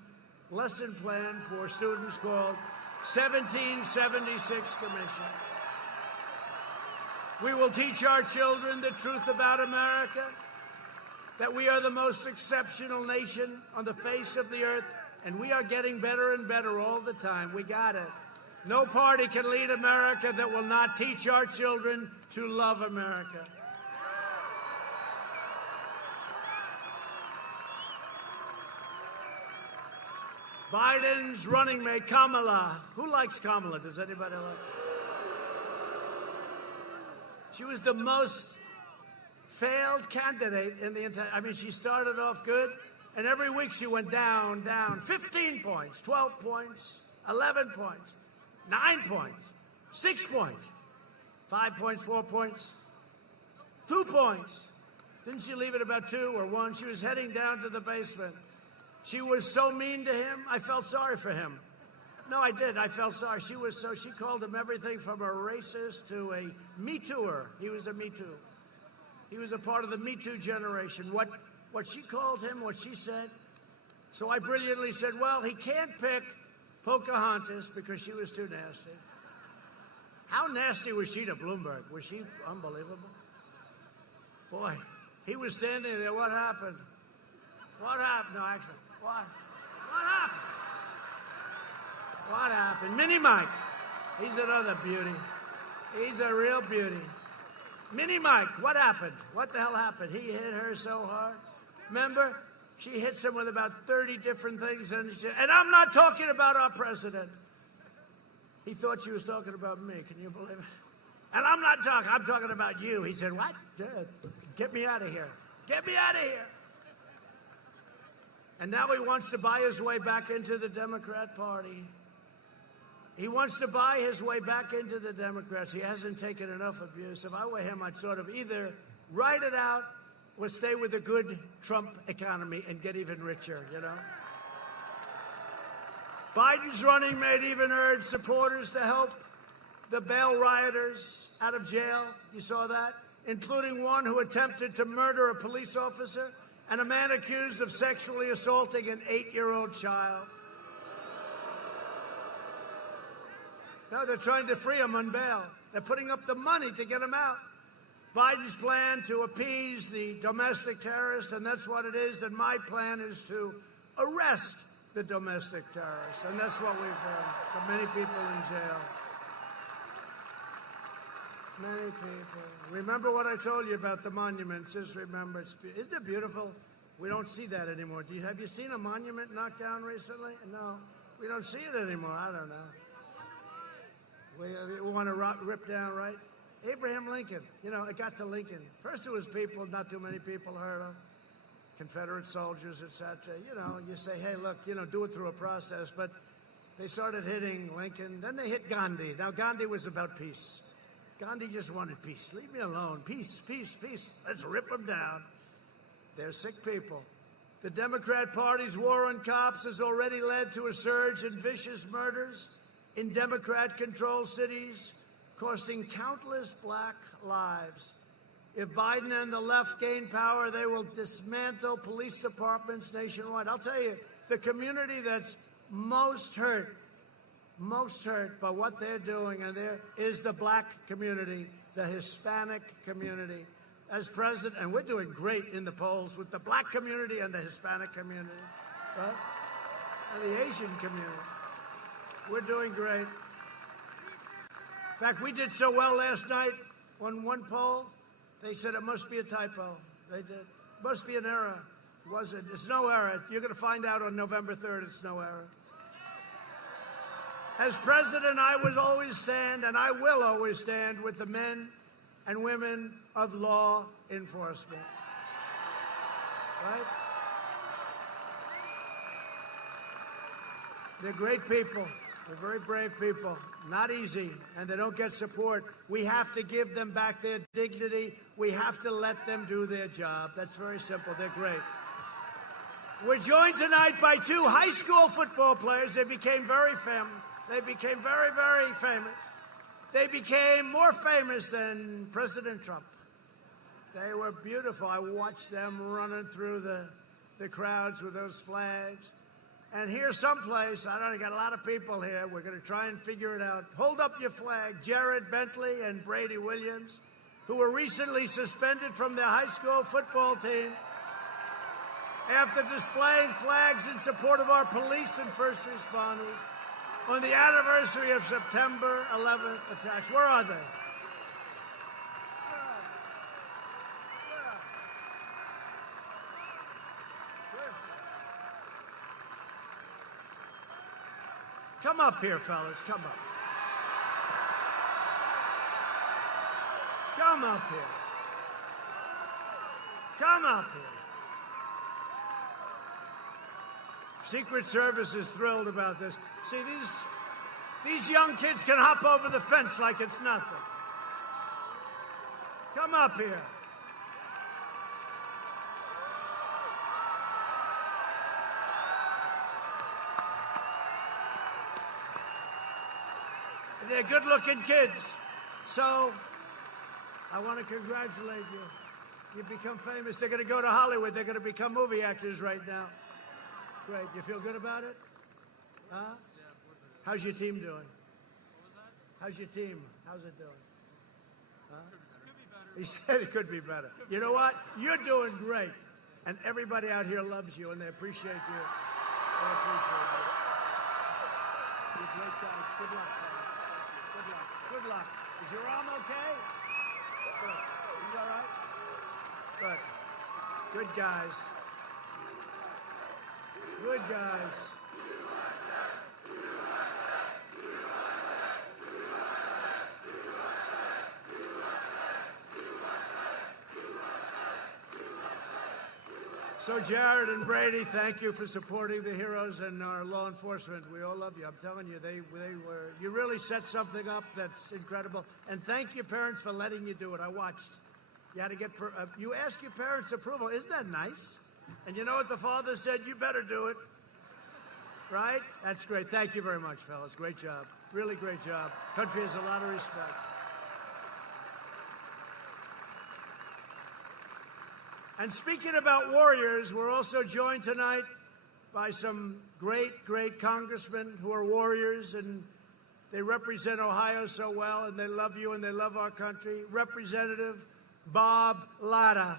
lesson plan for students called 1776 Commission. We will teach our children the truth about America, that we are the most exceptional nation on the face of the earth, and we are getting better and better all the time. We got it. No party can lead America that will not teach our children to love America. Biden's running mate, Kamala. Who likes Kamala? Does anybody like her? She was the most failed candidate in the entire, I mean, she started off good, and every week she went down, 15 points, 12 points, 11 points, 9 points, 6 points, 5 points, 4 points, 2 points. Didn't she leave it about 2 or 1? She was heading down to the basement. She was so mean to him, I felt sorry for him. No, I did. I felt sorry. She called him everything from a racist to a Me Tooer. He was a Me Too. He was a part of the Me Too generation. What she called him, what she said. So I brilliantly said, well, he can't pick Pocahontas because she was too nasty. How nasty was she to Bloomberg? Was she unbelievable? Boy, he was standing there. What happened? What happened? No, actually, what? What happened? What happened? Mini Mike. He's another beauty. He's a real beauty. Mini Mike, what happened? What the hell happened? He hit her so hard. Remember? She hits him with about 30 different things. And I'm not talking about our president. He thought she was talking about me. Can you believe it? And I'm not talking. I'm talking about you. He said, what? Get me out of here. Get me out of here. And now he wants to buy his way back into the Democrat Party. He wants to buy his way back into the Democrats. He hasn't taken enough abuse. If I were him, I'd sort of either write it out or stay with the good Trump economy and get even richer, you know? Biden's running mate even urged supporters to help the bail rioters out of jail. You saw that? Including one who attempted to murder a police officer and a man accused of sexually assaulting an 8-year-old child. No, they're trying to free him on bail. They're putting up the money to get him out. Biden's plan to appease the domestic terrorists, and that's what it is. And my plan is to arrest the domestic terrorists, and that's what we've done. Got many people in jail. Many people. Remember what I told you about the monuments. Just remember, isn't it beautiful? We don't see that anymore. Have you seen a monument knocked down recently? No, we don't see it anymore. I don't know. We want to rip down, right? Abraham Lincoln, you know, it got to Lincoln. First it was people, not too many people heard of, Confederate soldiers, etc. You know, you say, hey, look, you know, do it through a process. But they started hitting Lincoln. Then they hit Gandhi. Now, Gandhi was about peace. Gandhi just wanted peace. Leave me alone. Peace, peace, peace. Let's rip them down. They're sick people. The Democrat Party's war on cops has already led to a surge in vicious murders in Democrat-controlled cities, costing countless black lives. If Biden and the left gain power, they will dismantle police departments nationwide. I'll tell you, the community that's most hurt by what they're doing, and there is the black community, the Hispanic community. As president, and we're doing great in the polls with the black community and the Hispanic community, right? And the Asian community. We're doing great. In fact, we did so well last night on one poll, they said it must be a typo. They did. It must be an error. It wasn't. It's no error. You're going to find out on November 3rd it's no error. As president, I will always stand, and I will always stand with the men and women of law enforcement. Right? They're great people. They're very brave people. Not easy, and they don't get support. We have to give them back their dignity. We have to let them do their job. That's very simple. They're great. We're joined tonight by two high school football players. They became very famous. They became very, very famous. They became more famous than President Trump. They were beautiful. I watched them running through the crowds with those flags. And here someplace, I don't know, got a lot of people here. We're going to try and figure it out. Hold up your flag. Jared Bentley and Brady Williams, who were recently suspended from their high school football team after displaying flags in support of our police and first responders on the anniversary of September 11th attacks. Where are they? Come up here, fellas. Come up. Come up here. Come up here. Secret Service is thrilled about this. See, these young kids can hop over the fence like it's nothing. Come up here. They're good-looking kids. So I want to congratulate you. You've become famous. They're going to go to Hollywood. They're going to become movie actors right now. Great. You feel good about it? Huh? How's your team doing? How's your team? How's it doing? Huh? He said it could be better. You know what? You're doing great. And everybody out here loves you, and they appreciate you. They appreciate you. You're great guys. Good luck, fellas. Good luck. Good luck. Is your arm okay? Good. He's all right? Good. Good guys. Good guys. So Jared and Brady, thank you for supporting the heroes and our law enforcement. We all love you. I'm telling you, you really set something up that's incredible. And thank your parents for letting you do it. I watched. You had to get, you ask your parents' approval. Isn't that nice? And you know what the father said? You better do it. Right? That's great. Thank you very much, fellas. Great job. Really great job. Country has a lot of respect. And speaking about warriors, we're also joined tonight by some great, great congressmen who are warriors, and they represent Ohio so well, and they love you, and they love our country. Representative Bob Latta.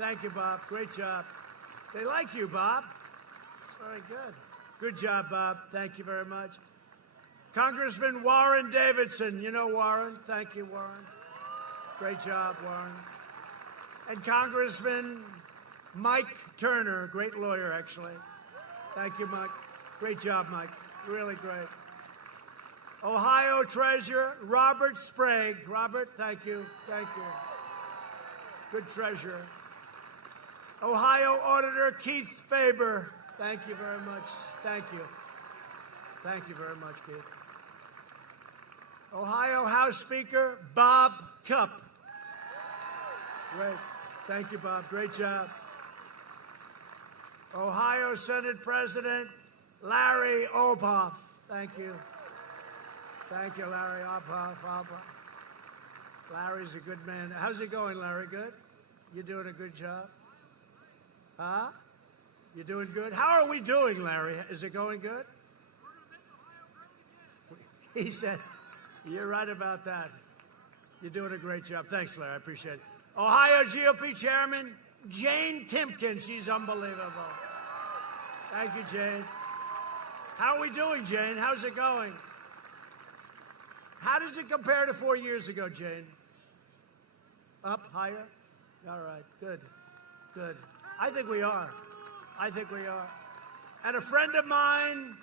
Thank you, Bob. Great job. They like you, Bob. That's very good. Good job, Bob. Thank you very much. Congressman Warren Davidson. You know Warren. Thank you, Warren. Great job, Warren. And Congressman Mike Turner, great lawyer, actually. Thank you, Mike. Great job, Mike. Really great. Ohio Treasurer Robert Sprague. Robert, thank you. Thank you. Good treasurer. Ohio Auditor Keith Faber. Thank you very much. Thank you. Thank you very much, Keith. Ohio House Speaker Bob Cupp. Great. Thank you, Bob. Great job. Ohio Senate President Larry Obhoff. Thank you. Thank you, Larry Obhoff. Larry's a good man. How's it going, Larry? Good? You doing a good job? Huh? You doing good? How are we doing, Larry? Is it going good? He said, you're right about that. You're doing a great job. Thanks, Larry. I appreciate it. Ohio GOP Chairman Jane Timken. She's unbelievable. Thank you, Jane. How are we doing, Jane? How's it going? How does it compare to 4 years ago, Jane? Up, higher? All right, good, good. I think we are. I think we are. And a friend of mine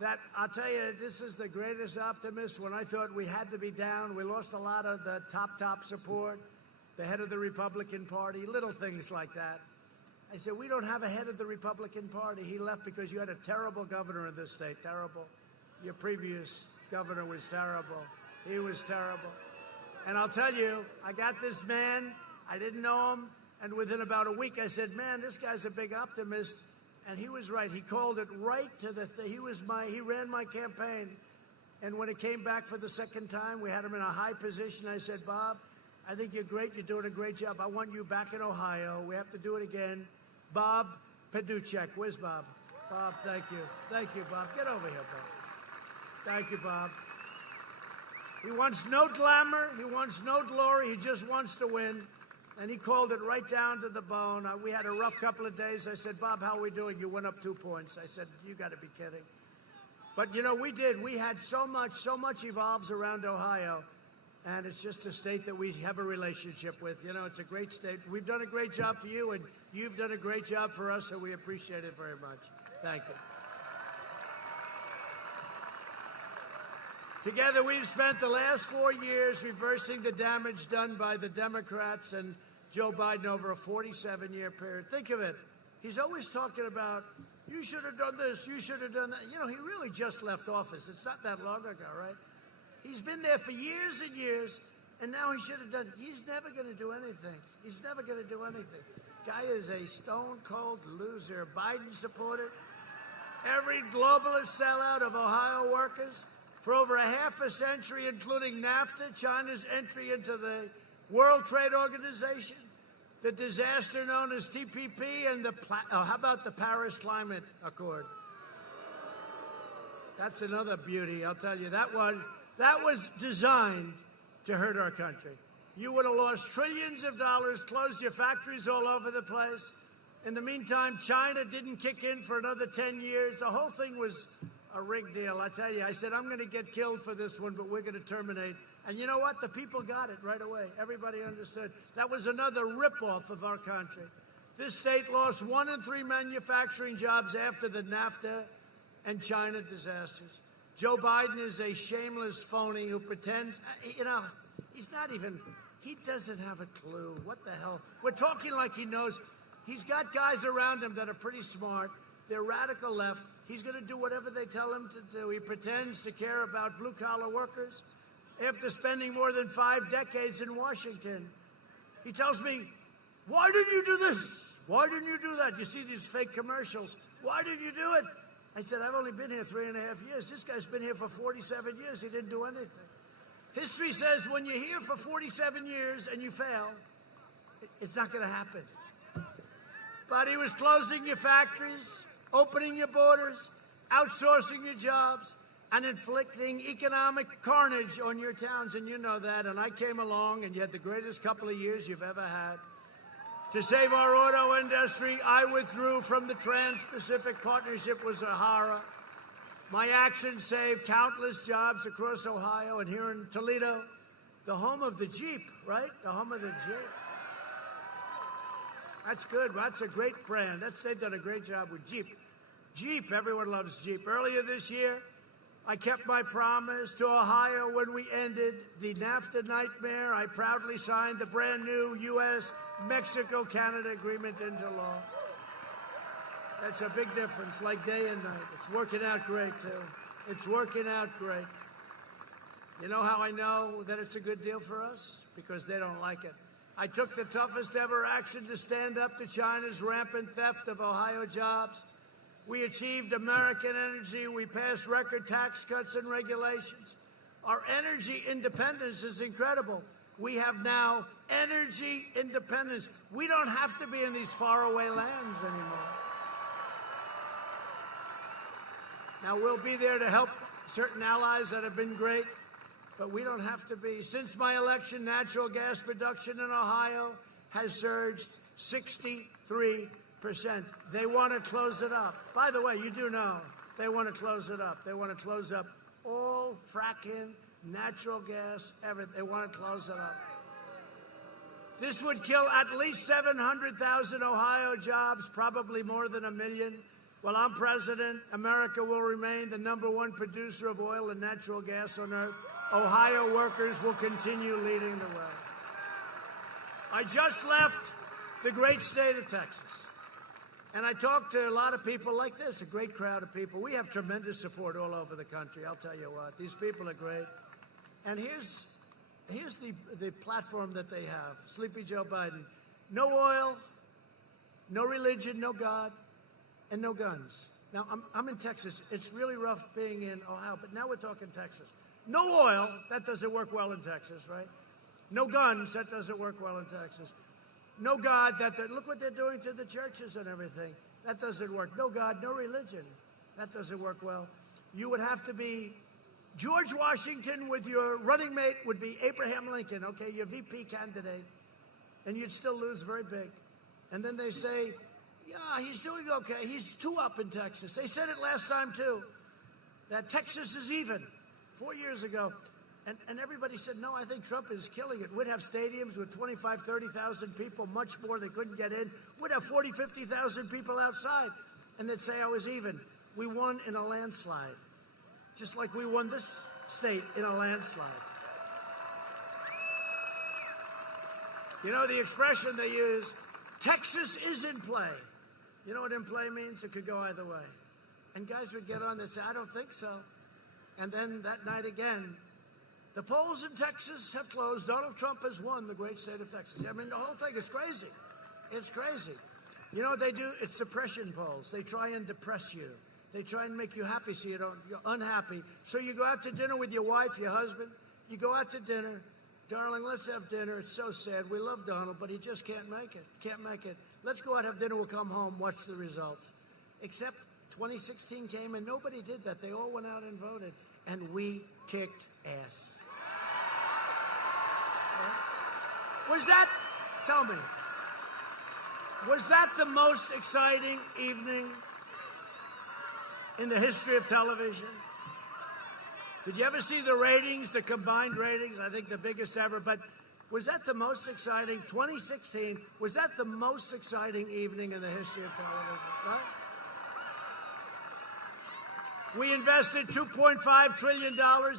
that, I'll tell you, this is the greatest optimist. When I thought we had to be down, we lost a lot of the top support, the head of the Republican Party, little things like that. I said, we don't have a head of the Republican Party. He left because you had a terrible governor in this state, terrible. Your previous governor was terrible. He was terrible. And I'll tell you, I got this man, I didn't know him, and within about a week I said, man, this guy's a big optimist. And he was right. He called it right to the he ran my campaign. And when it came back for the second time, we had him in a high position. I said, Bob, I think you're great. You're doing a great job. I want you back in Ohio. We have to do it again. Bob Paduchek. Where's Bob? Bob, thank you. Thank you, Bob. Get over here, Bob. Thank you, Bob. He wants no glamour. He wants no glory. He just wants to win. And he called it right down to the bone. We had a rough couple of days. I said, Bob, how are we doing? You went up 2 points. I said, you got to be kidding. But, you know, we did. We had so much evolves around Ohio. And it's just a state that we have a relationship with. You know, it's a great state. We've done a great job for you, and you've done a great job for us, so we appreciate it very much. Thank you. Together, we've spent the last 4 years reversing the damage done by the Democrats and Joe Biden over a 47-year period. Think of it. He's always talking about, you should have done this, you should have done that. You know, he really just left office. It's not that long ago, right? He's been there for years and years, and now he should have done. He's never going to do anything. He's never going to do anything. Guy is a stone-cold loser. Biden supported every globalist sellout of Ohio workers for over a half a century, including NAFTA, China's entry into the World Trade Organization, the disaster known as TPP, and how about the Paris Climate Accord? That's another beauty, I'll tell you. That was designed to hurt our country. You would have lost trillions of dollars, closed your factories all over the place. In the meantime, China didn't kick in for another 10 years. The whole thing was a rigged deal. I tell you, I said, I'm going to get killed for this one, but we're going to terminate. And you know what? The people got it right away. Everybody understood. That was another ripoff of our country. This state lost 1 in 3 manufacturing jobs after the NAFTA and China disasters. Joe Biden is a shameless phony who pretends, he's not even, he doesn't have a clue. What the hell? We're talking like he knows. He's got guys around him that are pretty smart. They're radical left. He's going to do whatever they tell him to do. He pretends to care about blue-collar workers after spending more than 5 decades in Washington. He tells me, why didn't you do this? Why didn't you do that? You see these fake commercials. Why didn't you do it? I said, I've only been here 3.5 years. This guy's been here for 47 years. He didn't do anything. History says when you're here for 47 years and you fail, it's not going to happen. But he was closing your factories, opening your borders, outsourcing your jobs, and inflicting economic carnage on your towns, and you know that. And I came along, and you had the greatest couple of years you've ever had. To save our auto industry, I withdrew from the Trans-Pacific Partnership with Sahara. My actions saved countless jobs across Ohio and here in Toledo, the home of the Jeep, right? The home of the Jeep. That's good. That's a great brand. They've done a great job with Jeep. Jeep, everyone loves Jeep. Earlier this year, I kept my promise to Ohio when we ended the NAFTA nightmare. I proudly signed the brand new U.S.-Mexico-Canada agreement into law. That's a big difference, like day and night. It's working out great, too. It's working out great. You know how I know that it's a good deal for us? Because they don't like it. I took the toughest ever action to stand up to China's rampant theft of Ohio jobs. We achieved American energy. We passed record tax cuts and regulations. Our energy independence is incredible. We have now energy independence. We don't have to be in these faraway lands anymore. Now, we'll be there to help certain allies that have been great, but we don't have to be. Since my election, natural gas production in Ohio has surged 63%. They want to close it up. By the way, you do know they want to close it up. They want to close up all fracking, natural gas, everything. They want to close it up. This would kill at least 700,000 Ohio jobs, probably more than 1 million. While I'm president, America will remain the #1 producer of oil and natural gas on earth. Ohio workers will continue leading the way. I just left the great state of Texas, and I talked to a lot of people like this, a great crowd of people. We have tremendous support all over the country, I'll tell you what. These people are great. And here's the platform that they have. Sleepy Joe Biden. No oil, no religion, no God, and no guns. Now, I'm in Texas. It's really rough being in Ohio, but now we're talking Texas. No oil, that doesn't work well in Texas, right? No guns, that doesn't work well in Texas. No God, look what they're doing to the churches and everything. That doesn't work. No God, no religion. That doesn't work well. You would have to be George Washington with your running mate would be Abraham Lincoln, okay, your VP candidate, and you'd still lose very big. And then they say, yeah, he's doing okay. He's 2 up in Texas. They said it last time, too, that Texas is even 4 years ago. And everybody said, no, I think Trump is killing it. We'd have stadiums with 25,000, 30,000 people, much more they couldn't get in. We'd have 40,000, 50,000 people outside. And they'd say I was even. We won in a landslide, just like we won this state in a landslide. You know the expression they use, Texas is in play. You know what in play means? It could go either way. And guys would get on and say, I don't think so. And then that night again, the polls in Texas have closed. Donald Trump has won the great state of Texas. I mean, the whole thing is crazy. It's crazy. You know what they do? It's suppression polls. They try and depress you. They try and make you happy so you're unhappy. So you go out to dinner with your wife, your husband. You go out to dinner. Darling, let's have dinner. It's so sad. We love Donald, but he just can't make it. Can't make it. Let's go out, have dinner. We'll come home, watch the results. Except 2016 came and nobody did that. They all went out and voted, and we kicked ass. Tell me, was that the most exciting evening in the history of television? Did you ever see the ratings, the combined ratings? I think the biggest ever. But was that the most exciting? 2016, was that the most exciting evening in the history of television? Right? We invested $2.5 trillion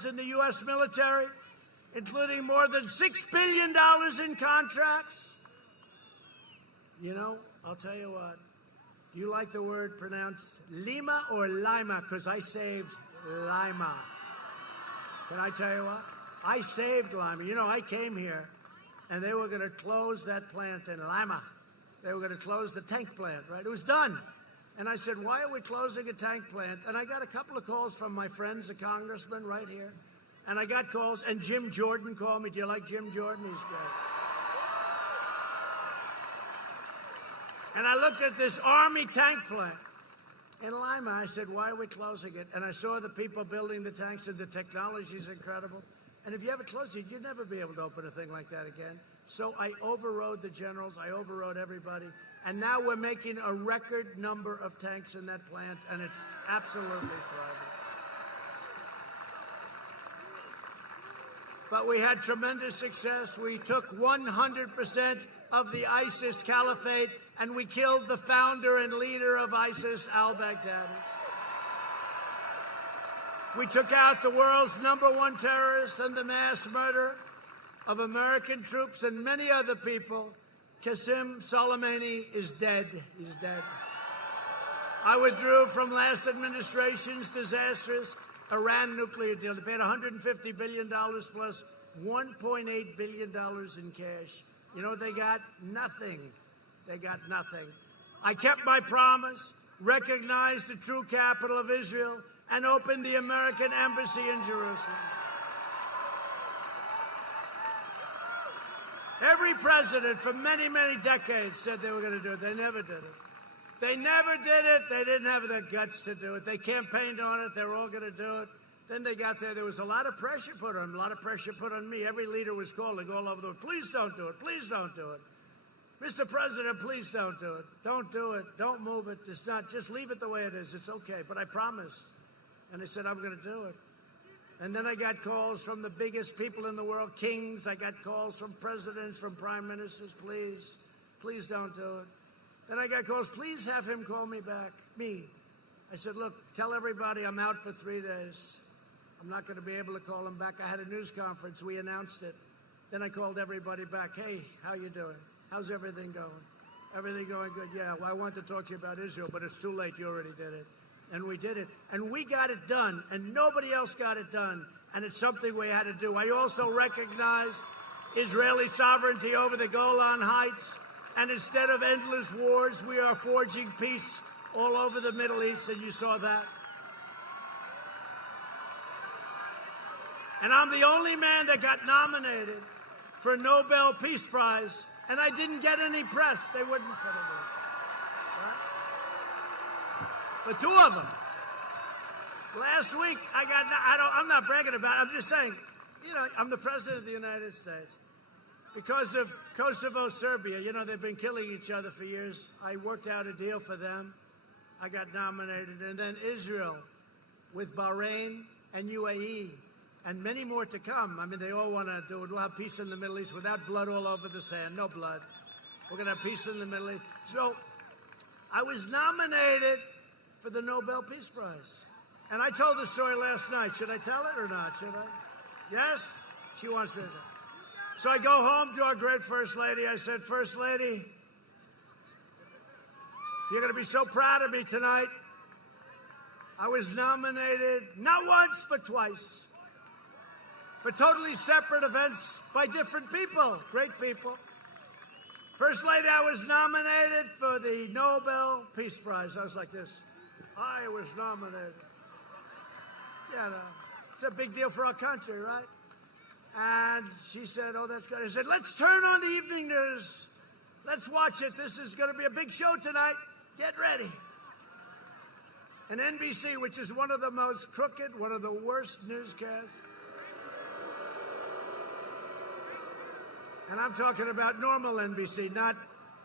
in the U.S. military, including more than $6 billion in contracts. You know, I'll tell you what. You like the word pronounced Lima or Lima? Because I saved Lima. Can I tell you what? I saved Lima. You know, I came here, and they were going to close that plant in Lima. They were going to close the tank plant, right? It was done. And I said, why are we closing a tank plant? And I got a couple of calls from my friends, a congressman right here. And I got calls, and Jim Jordan called me. Do you like Jim Jordan? He's great. And I looked at this Army tank plant in Lima. I said, why are we closing it? And I saw the people building the tanks, and the technology is incredible. And if you ever close it, you'd never be able to open a thing like that again. So I overrode the generals. I overrode everybody. And now we're making a record number of tanks in that plant, and it's absolutely thriving. But we had tremendous success. We took 100% of the ISIS caliphate, and we killed the founder and leader of ISIS, al-Baghdadi. We took out the world's #1 terrorist and the mass murder of American troops and many other people. Qasem Soleimani is dead. He's dead. I withdrew from last administration's disastrous Iran nuclear deal. They paid $150 billion plus $1.8 billion in cash. You know what they got? Nothing. They got nothing. I kept my promise, recognized the true capital of Israel, and opened the American embassy in Jerusalem. Every president for many, many decades said they were going to do it. They never did it. They never did it. They didn't have the guts to do it. They campaigned on it. They were all going to do it. Then they got there. There was a lot of pressure put on them, a lot of pressure put on me. Every leader was calling all over the world, please don't do it. Please don't do it. Mr. President, please don't do it. Don't do it. Don't move it. Just leave it the way it is. It's okay. But I promised. And I said, I'm going to do it. And then I got calls from the biggest people in the world, kings. I got calls from presidents, from prime ministers. Please don't do it. Then I got calls, please have him call me back, me. I said, look, tell everybody I'm out for 3 days. I'm not going to be able to call him back. I had a news conference. We announced it. Then I called everybody back. Hey, how you doing? How's everything going? Everything going good? Yeah, well, I want to talk to you about Israel, but it's too late. You already did it. And we did it. And we got it done. And nobody else got it done. And it's something we had to do. I also recognize Israeli sovereignty over the Golan Heights. And instead of endless wars, we are forging peace all over the Middle East, and you saw that. And I'm the only man that got nominated for a Nobel Peace Prize, and I didn't get any press. They wouldn't put it in. Right? For 2 of them. Last week, I'm not bragging about it. I'm just saying, you know, I'm the President of the United States. Because of Kosovo, Serbia, you know, they've been killing each other for years. I worked out a deal for them. I got nominated. And then Israel with Bahrain and UAE and many more to come. I mean, they all want to do it. We'll have peace in the Middle East without blood all over the sand. No blood. We're going to have peace in the Middle East. So I was nominated for the Nobel Peace Prize. And I told the story last night. Should I tell it or not? Should I? Yes? She wants me to. So I go home to our great First Lady. I said, First Lady, you're going to be so proud of me tonight. I was nominated not once, but twice for totally separate events by different people, great people. First Lady, I was nominated for the Nobel Peace Prize. I was like this. I was nominated. Yeah, no, it's a big deal for our country, right? And she said, oh, that's good. I said, let's turn on the evening news. Let's watch it. This is going to be a big show tonight. Get ready. And NBC, which is one of the most crooked, one of the worst newscasts. And I'm talking about normal NBC, not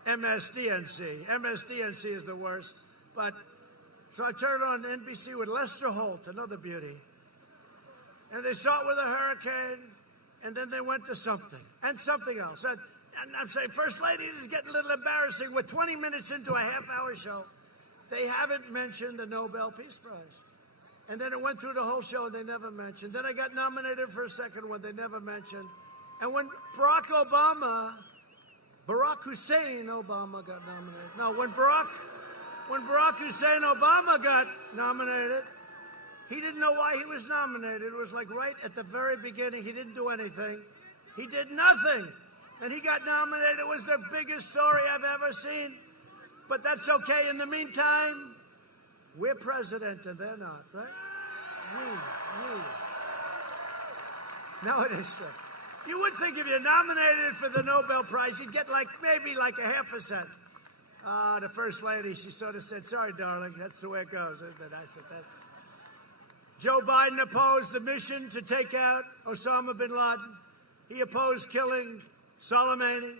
MSDNC. MSDNC is the worst. But so I turned on NBC with Lester Holt, another beauty. And they start with a hurricane, and then they went to something, and something else. And I'm saying, First Lady, this is getting a little embarrassing. We're 20 minutes into a half-hour show. They haven't mentioned the Nobel Peace Prize. And then it went through the whole show, and they never mentioned. Then I got nominated for a second one they never mentioned. And when Barack Hussein Obama got nominated. No, when Barack Hussein Obama got nominated, he didn't know why he was nominated. It was like right at the very beginning. He didn't do anything. He did nothing. And he got nominated. It was the biggest story I've ever seen. But that's okay. In the meantime, we're president and they're not, right? Nowadays, you would think if you're nominated for the Nobel Prize, you'd get maybe a 0.5%. The First Lady, she sort of said, sorry, darling, that's the way it goes. And then I said that. Joe Biden opposed the mission to take out Osama bin Laden. He opposed killing Soleimani.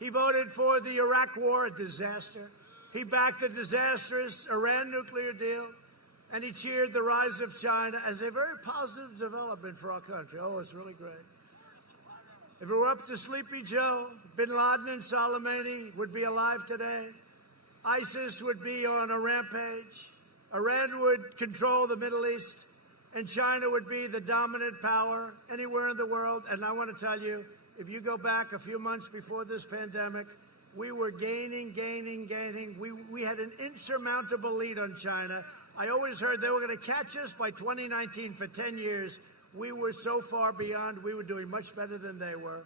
He voted for the Iraq War, a disaster. He backed the disastrous Iran nuclear deal. And he cheered the rise of China as a very positive development for our country. Oh, it's really great. If it were up to Sleepy Joe, bin Laden and Soleimani would be alive today. ISIS would be on a rampage. Iran would control the Middle East. And China would be the dominant power anywhere in the world. And I want to tell you, if you go back a few months before this pandemic, we were gaining. We had an insurmountable lead on China. I always heard they were going to catch us by 2019 for 10 years. We were so far beyond. We were doing much better than they were.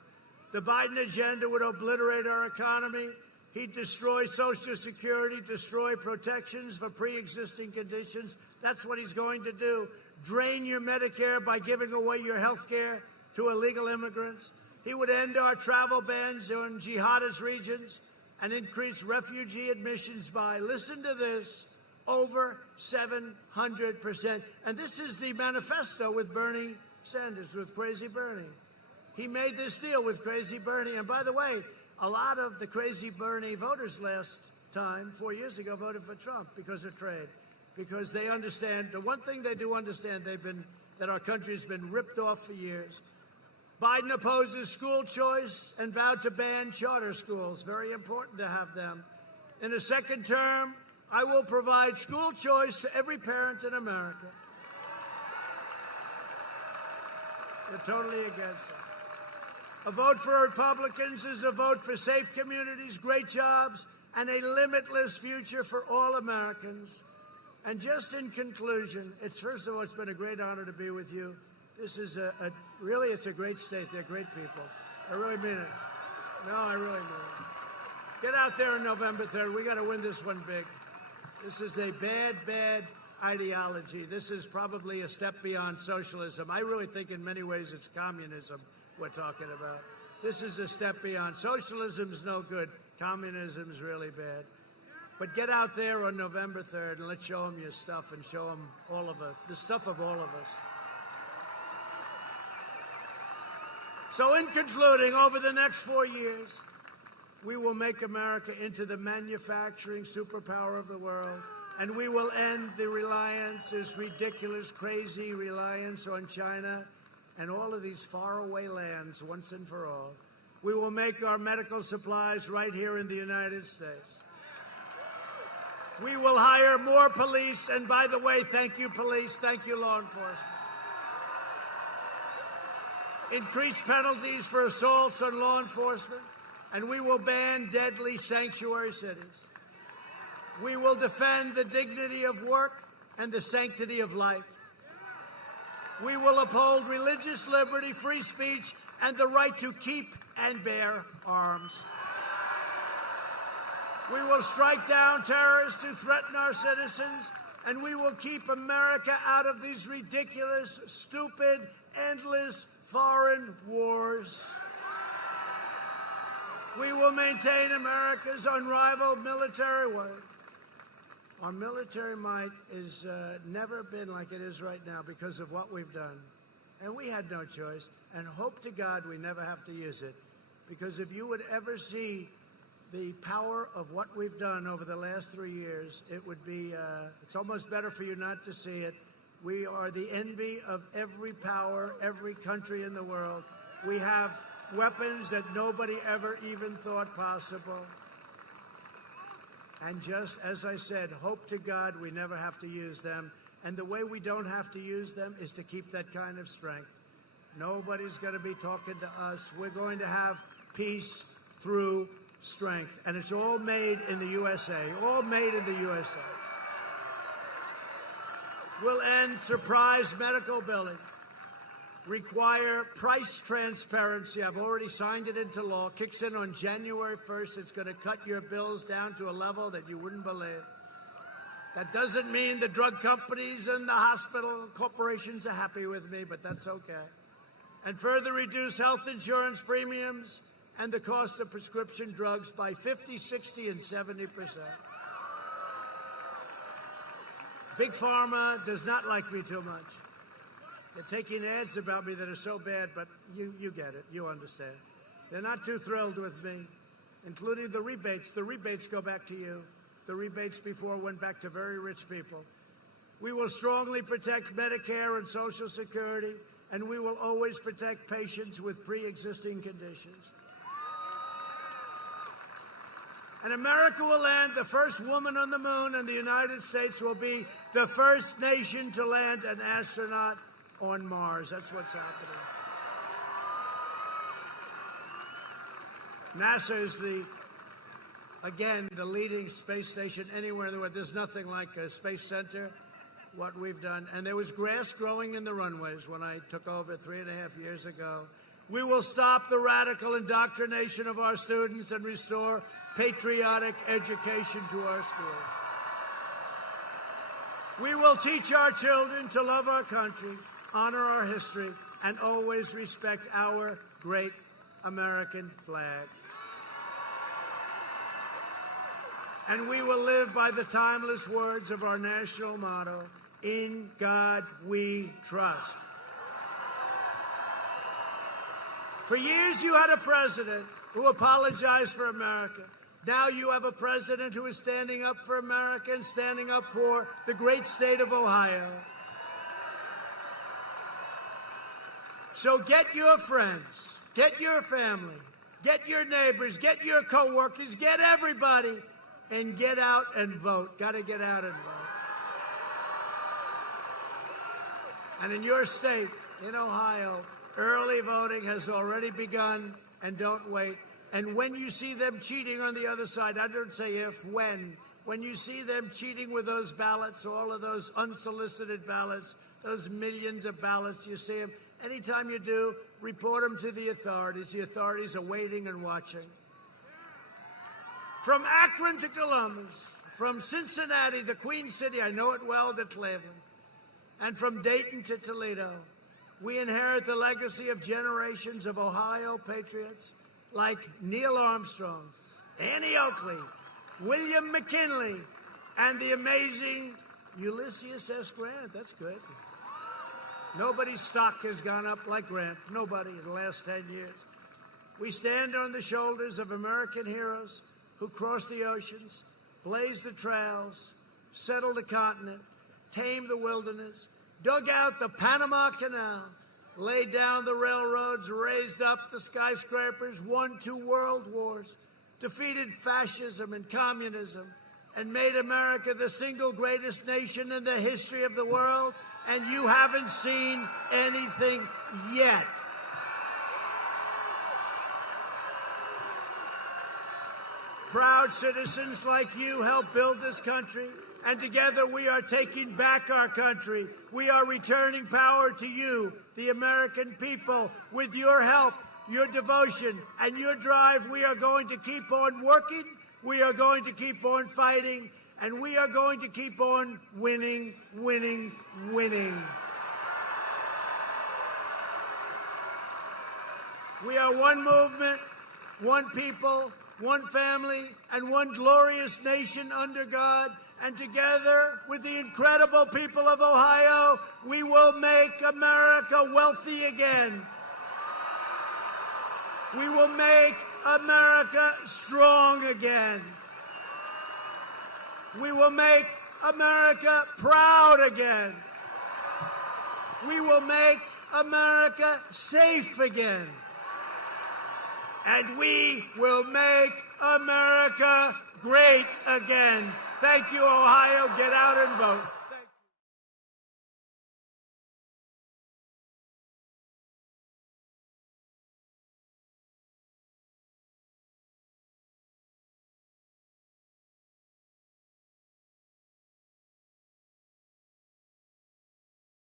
The Biden agenda would obliterate our economy. He'd destroy Social Security, destroy protections for pre-existing conditions. That's what he's going to do. Drain your Medicare by giving away your health care to illegal immigrants. He would end our travel bans in jihadist regions and increase refugee admissions by, listen to this, over 700%. And this is the manifesto with Bernie Sanders, with Crazy Bernie. He made this deal with Crazy Bernie. And by the way, a lot of the Crazy Bernie voters last time, 4 years ago, voted for Trump because of trade. Because they understand, the one thing they do understand, that our country's been ripped off for years. Biden opposes school choice and vowed to ban charter schools. Very important to have them. In a second term, I will provide school choice to every parent in America. They're totally against it. A vote for Republicans is a vote for safe communities, great jobs, and a limitless future for all Americans. And just in conclusion, first of all, it's been a great honor to be with you. This is really, it's a great state. They're great people. I really mean it. No, I really mean it. Get out there on November 3rd. We got to win this one big. This is a bad ideology. This is probably a step beyond socialism. I really think in many ways it's communism we're talking about. This is a step beyond. Socialism's no good. Communism's really bad. But get out there on November 3rd and let's show them your stuff and show them all of it, the stuff of all of us. So in concluding, over the next 4 years, we will make America into the manufacturing superpower of the world, and we will end the reliance, this ridiculous, crazy reliance on China and all of these faraway lands once and for all. We will make our medical supplies right here in the United States. We will hire more police, and by the way, thank you, police, thank you, law enforcement. Increase penalties for assaults on law enforcement, and we will ban deadly sanctuary cities. We will defend the dignity of work and the sanctity of life. We will uphold religious liberty, free speech, and the right to keep and bear arms. We will strike down terrorists who threaten our citizens, and we will keep America out of these ridiculous, stupid, endless foreign wars. We will maintain America's unrivaled military might. Our military might has never been like it is right now because of what we've done. And we had no choice, and hope to God we never have to use it. because if you would ever see the power of what we've done over the last 3 years, it would be, it's almost better for you not to see it. We are the envy of every power, every country in the world. We have weapons that nobody ever even thought possible. And just as I said, hope to God we never have to use them. And the way we don't have to use them is to keep that kind of strength. Nobody's going to be talking to us. We're going to have peace through strength. And it's all made in the USA, all made in the USA. We'll end surprise medical billing. Require price transparency. I've already signed it into law. Kicks in on January 1st. It's going to cut your bills down to a level that you wouldn't believe. That doesn't mean the drug companies and the hospital corporations are happy with me, but that's okay. And further reduce health insurance premiums and the cost of prescription drugs by 50, 60, and 70%. Big Pharma does not like me too much. They're taking ads about me that are so bad, but you get it. You understand. They're not too thrilled with me, including the rebates. The rebates go back to you. The rebates before went back to very rich people. We will strongly protect Medicare and Social Security, and we will always protect patients with pre-existing conditions. And America will land the first woman on the moon, and the United States will be the first nation to land an astronaut on Mars. That's what's happening. NASA is again, the leading space station anywhere in the world. There's nothing like a space center, what we've done. And there was grass growing in the runways when I took over 3.5 years ago. We will stop the radical indoctrination of our students and restore patriotic education to our schools. We will teach our children to love our country, honor our history, and always respect our great American flag. And we will live by the timeless words of our national motto, "In God we trust." For years you had a president who apologized for America. Now you have a president who is standing up for America and standing up for the great state of Ohio. So get your friends, get your family, get your neighbors, get your coworkers, get everybody, and get out and vote. Got to get out and vote. And in your state, in Ohio, early voting has already begun, and don't wait. And when you see them cheating on the other side, I don't say if, when you see them cheating with those ballots, all of those unsolicited ballots, those millions of ballots, you see them, anytime you do, report them to the authorities. The authorities are waiting and watching. From Akron to Columbus, from Cincinnati, the Queen City, I know it well, to Cleveland, and from Dayton to Toledo, we inherit the legacy of generations of Ohio patriots like Neil Armstrong, Annie Oakley, William McKinley, and the amazing Ulysses S. Grant. That's good. Nobody's stock has gone up like Grant. Nobody in the last 10 years. We stand on the shoulders of American heroes who crossed the oceans, blazed the trails, settled the continent, tamed the wilderness, dug out the Panama Canal, laid down the railroads, raised up the skyscrapers, won 2 world wars, defeated fascism and communism, and made America the single greatest nation in the history of the world, and you haven't seen anything yet. Proud citizens like you helped build this country, and together we are taking back our country. We are returning power to you, the American people. With your help, your devotion, and your drive, we are going to keep on working, we are going to keep on fighting, and we are going to keep on winning, winning, winning. We are one movement, one people, one family, and one glorious nation under God. And together with the incredible people of Ohio, we will make America wealthy again. We will make America strong again. We will make America proud again. We will make America safe again. And we will make America great again. Thank you, Ohio. Get out and vote.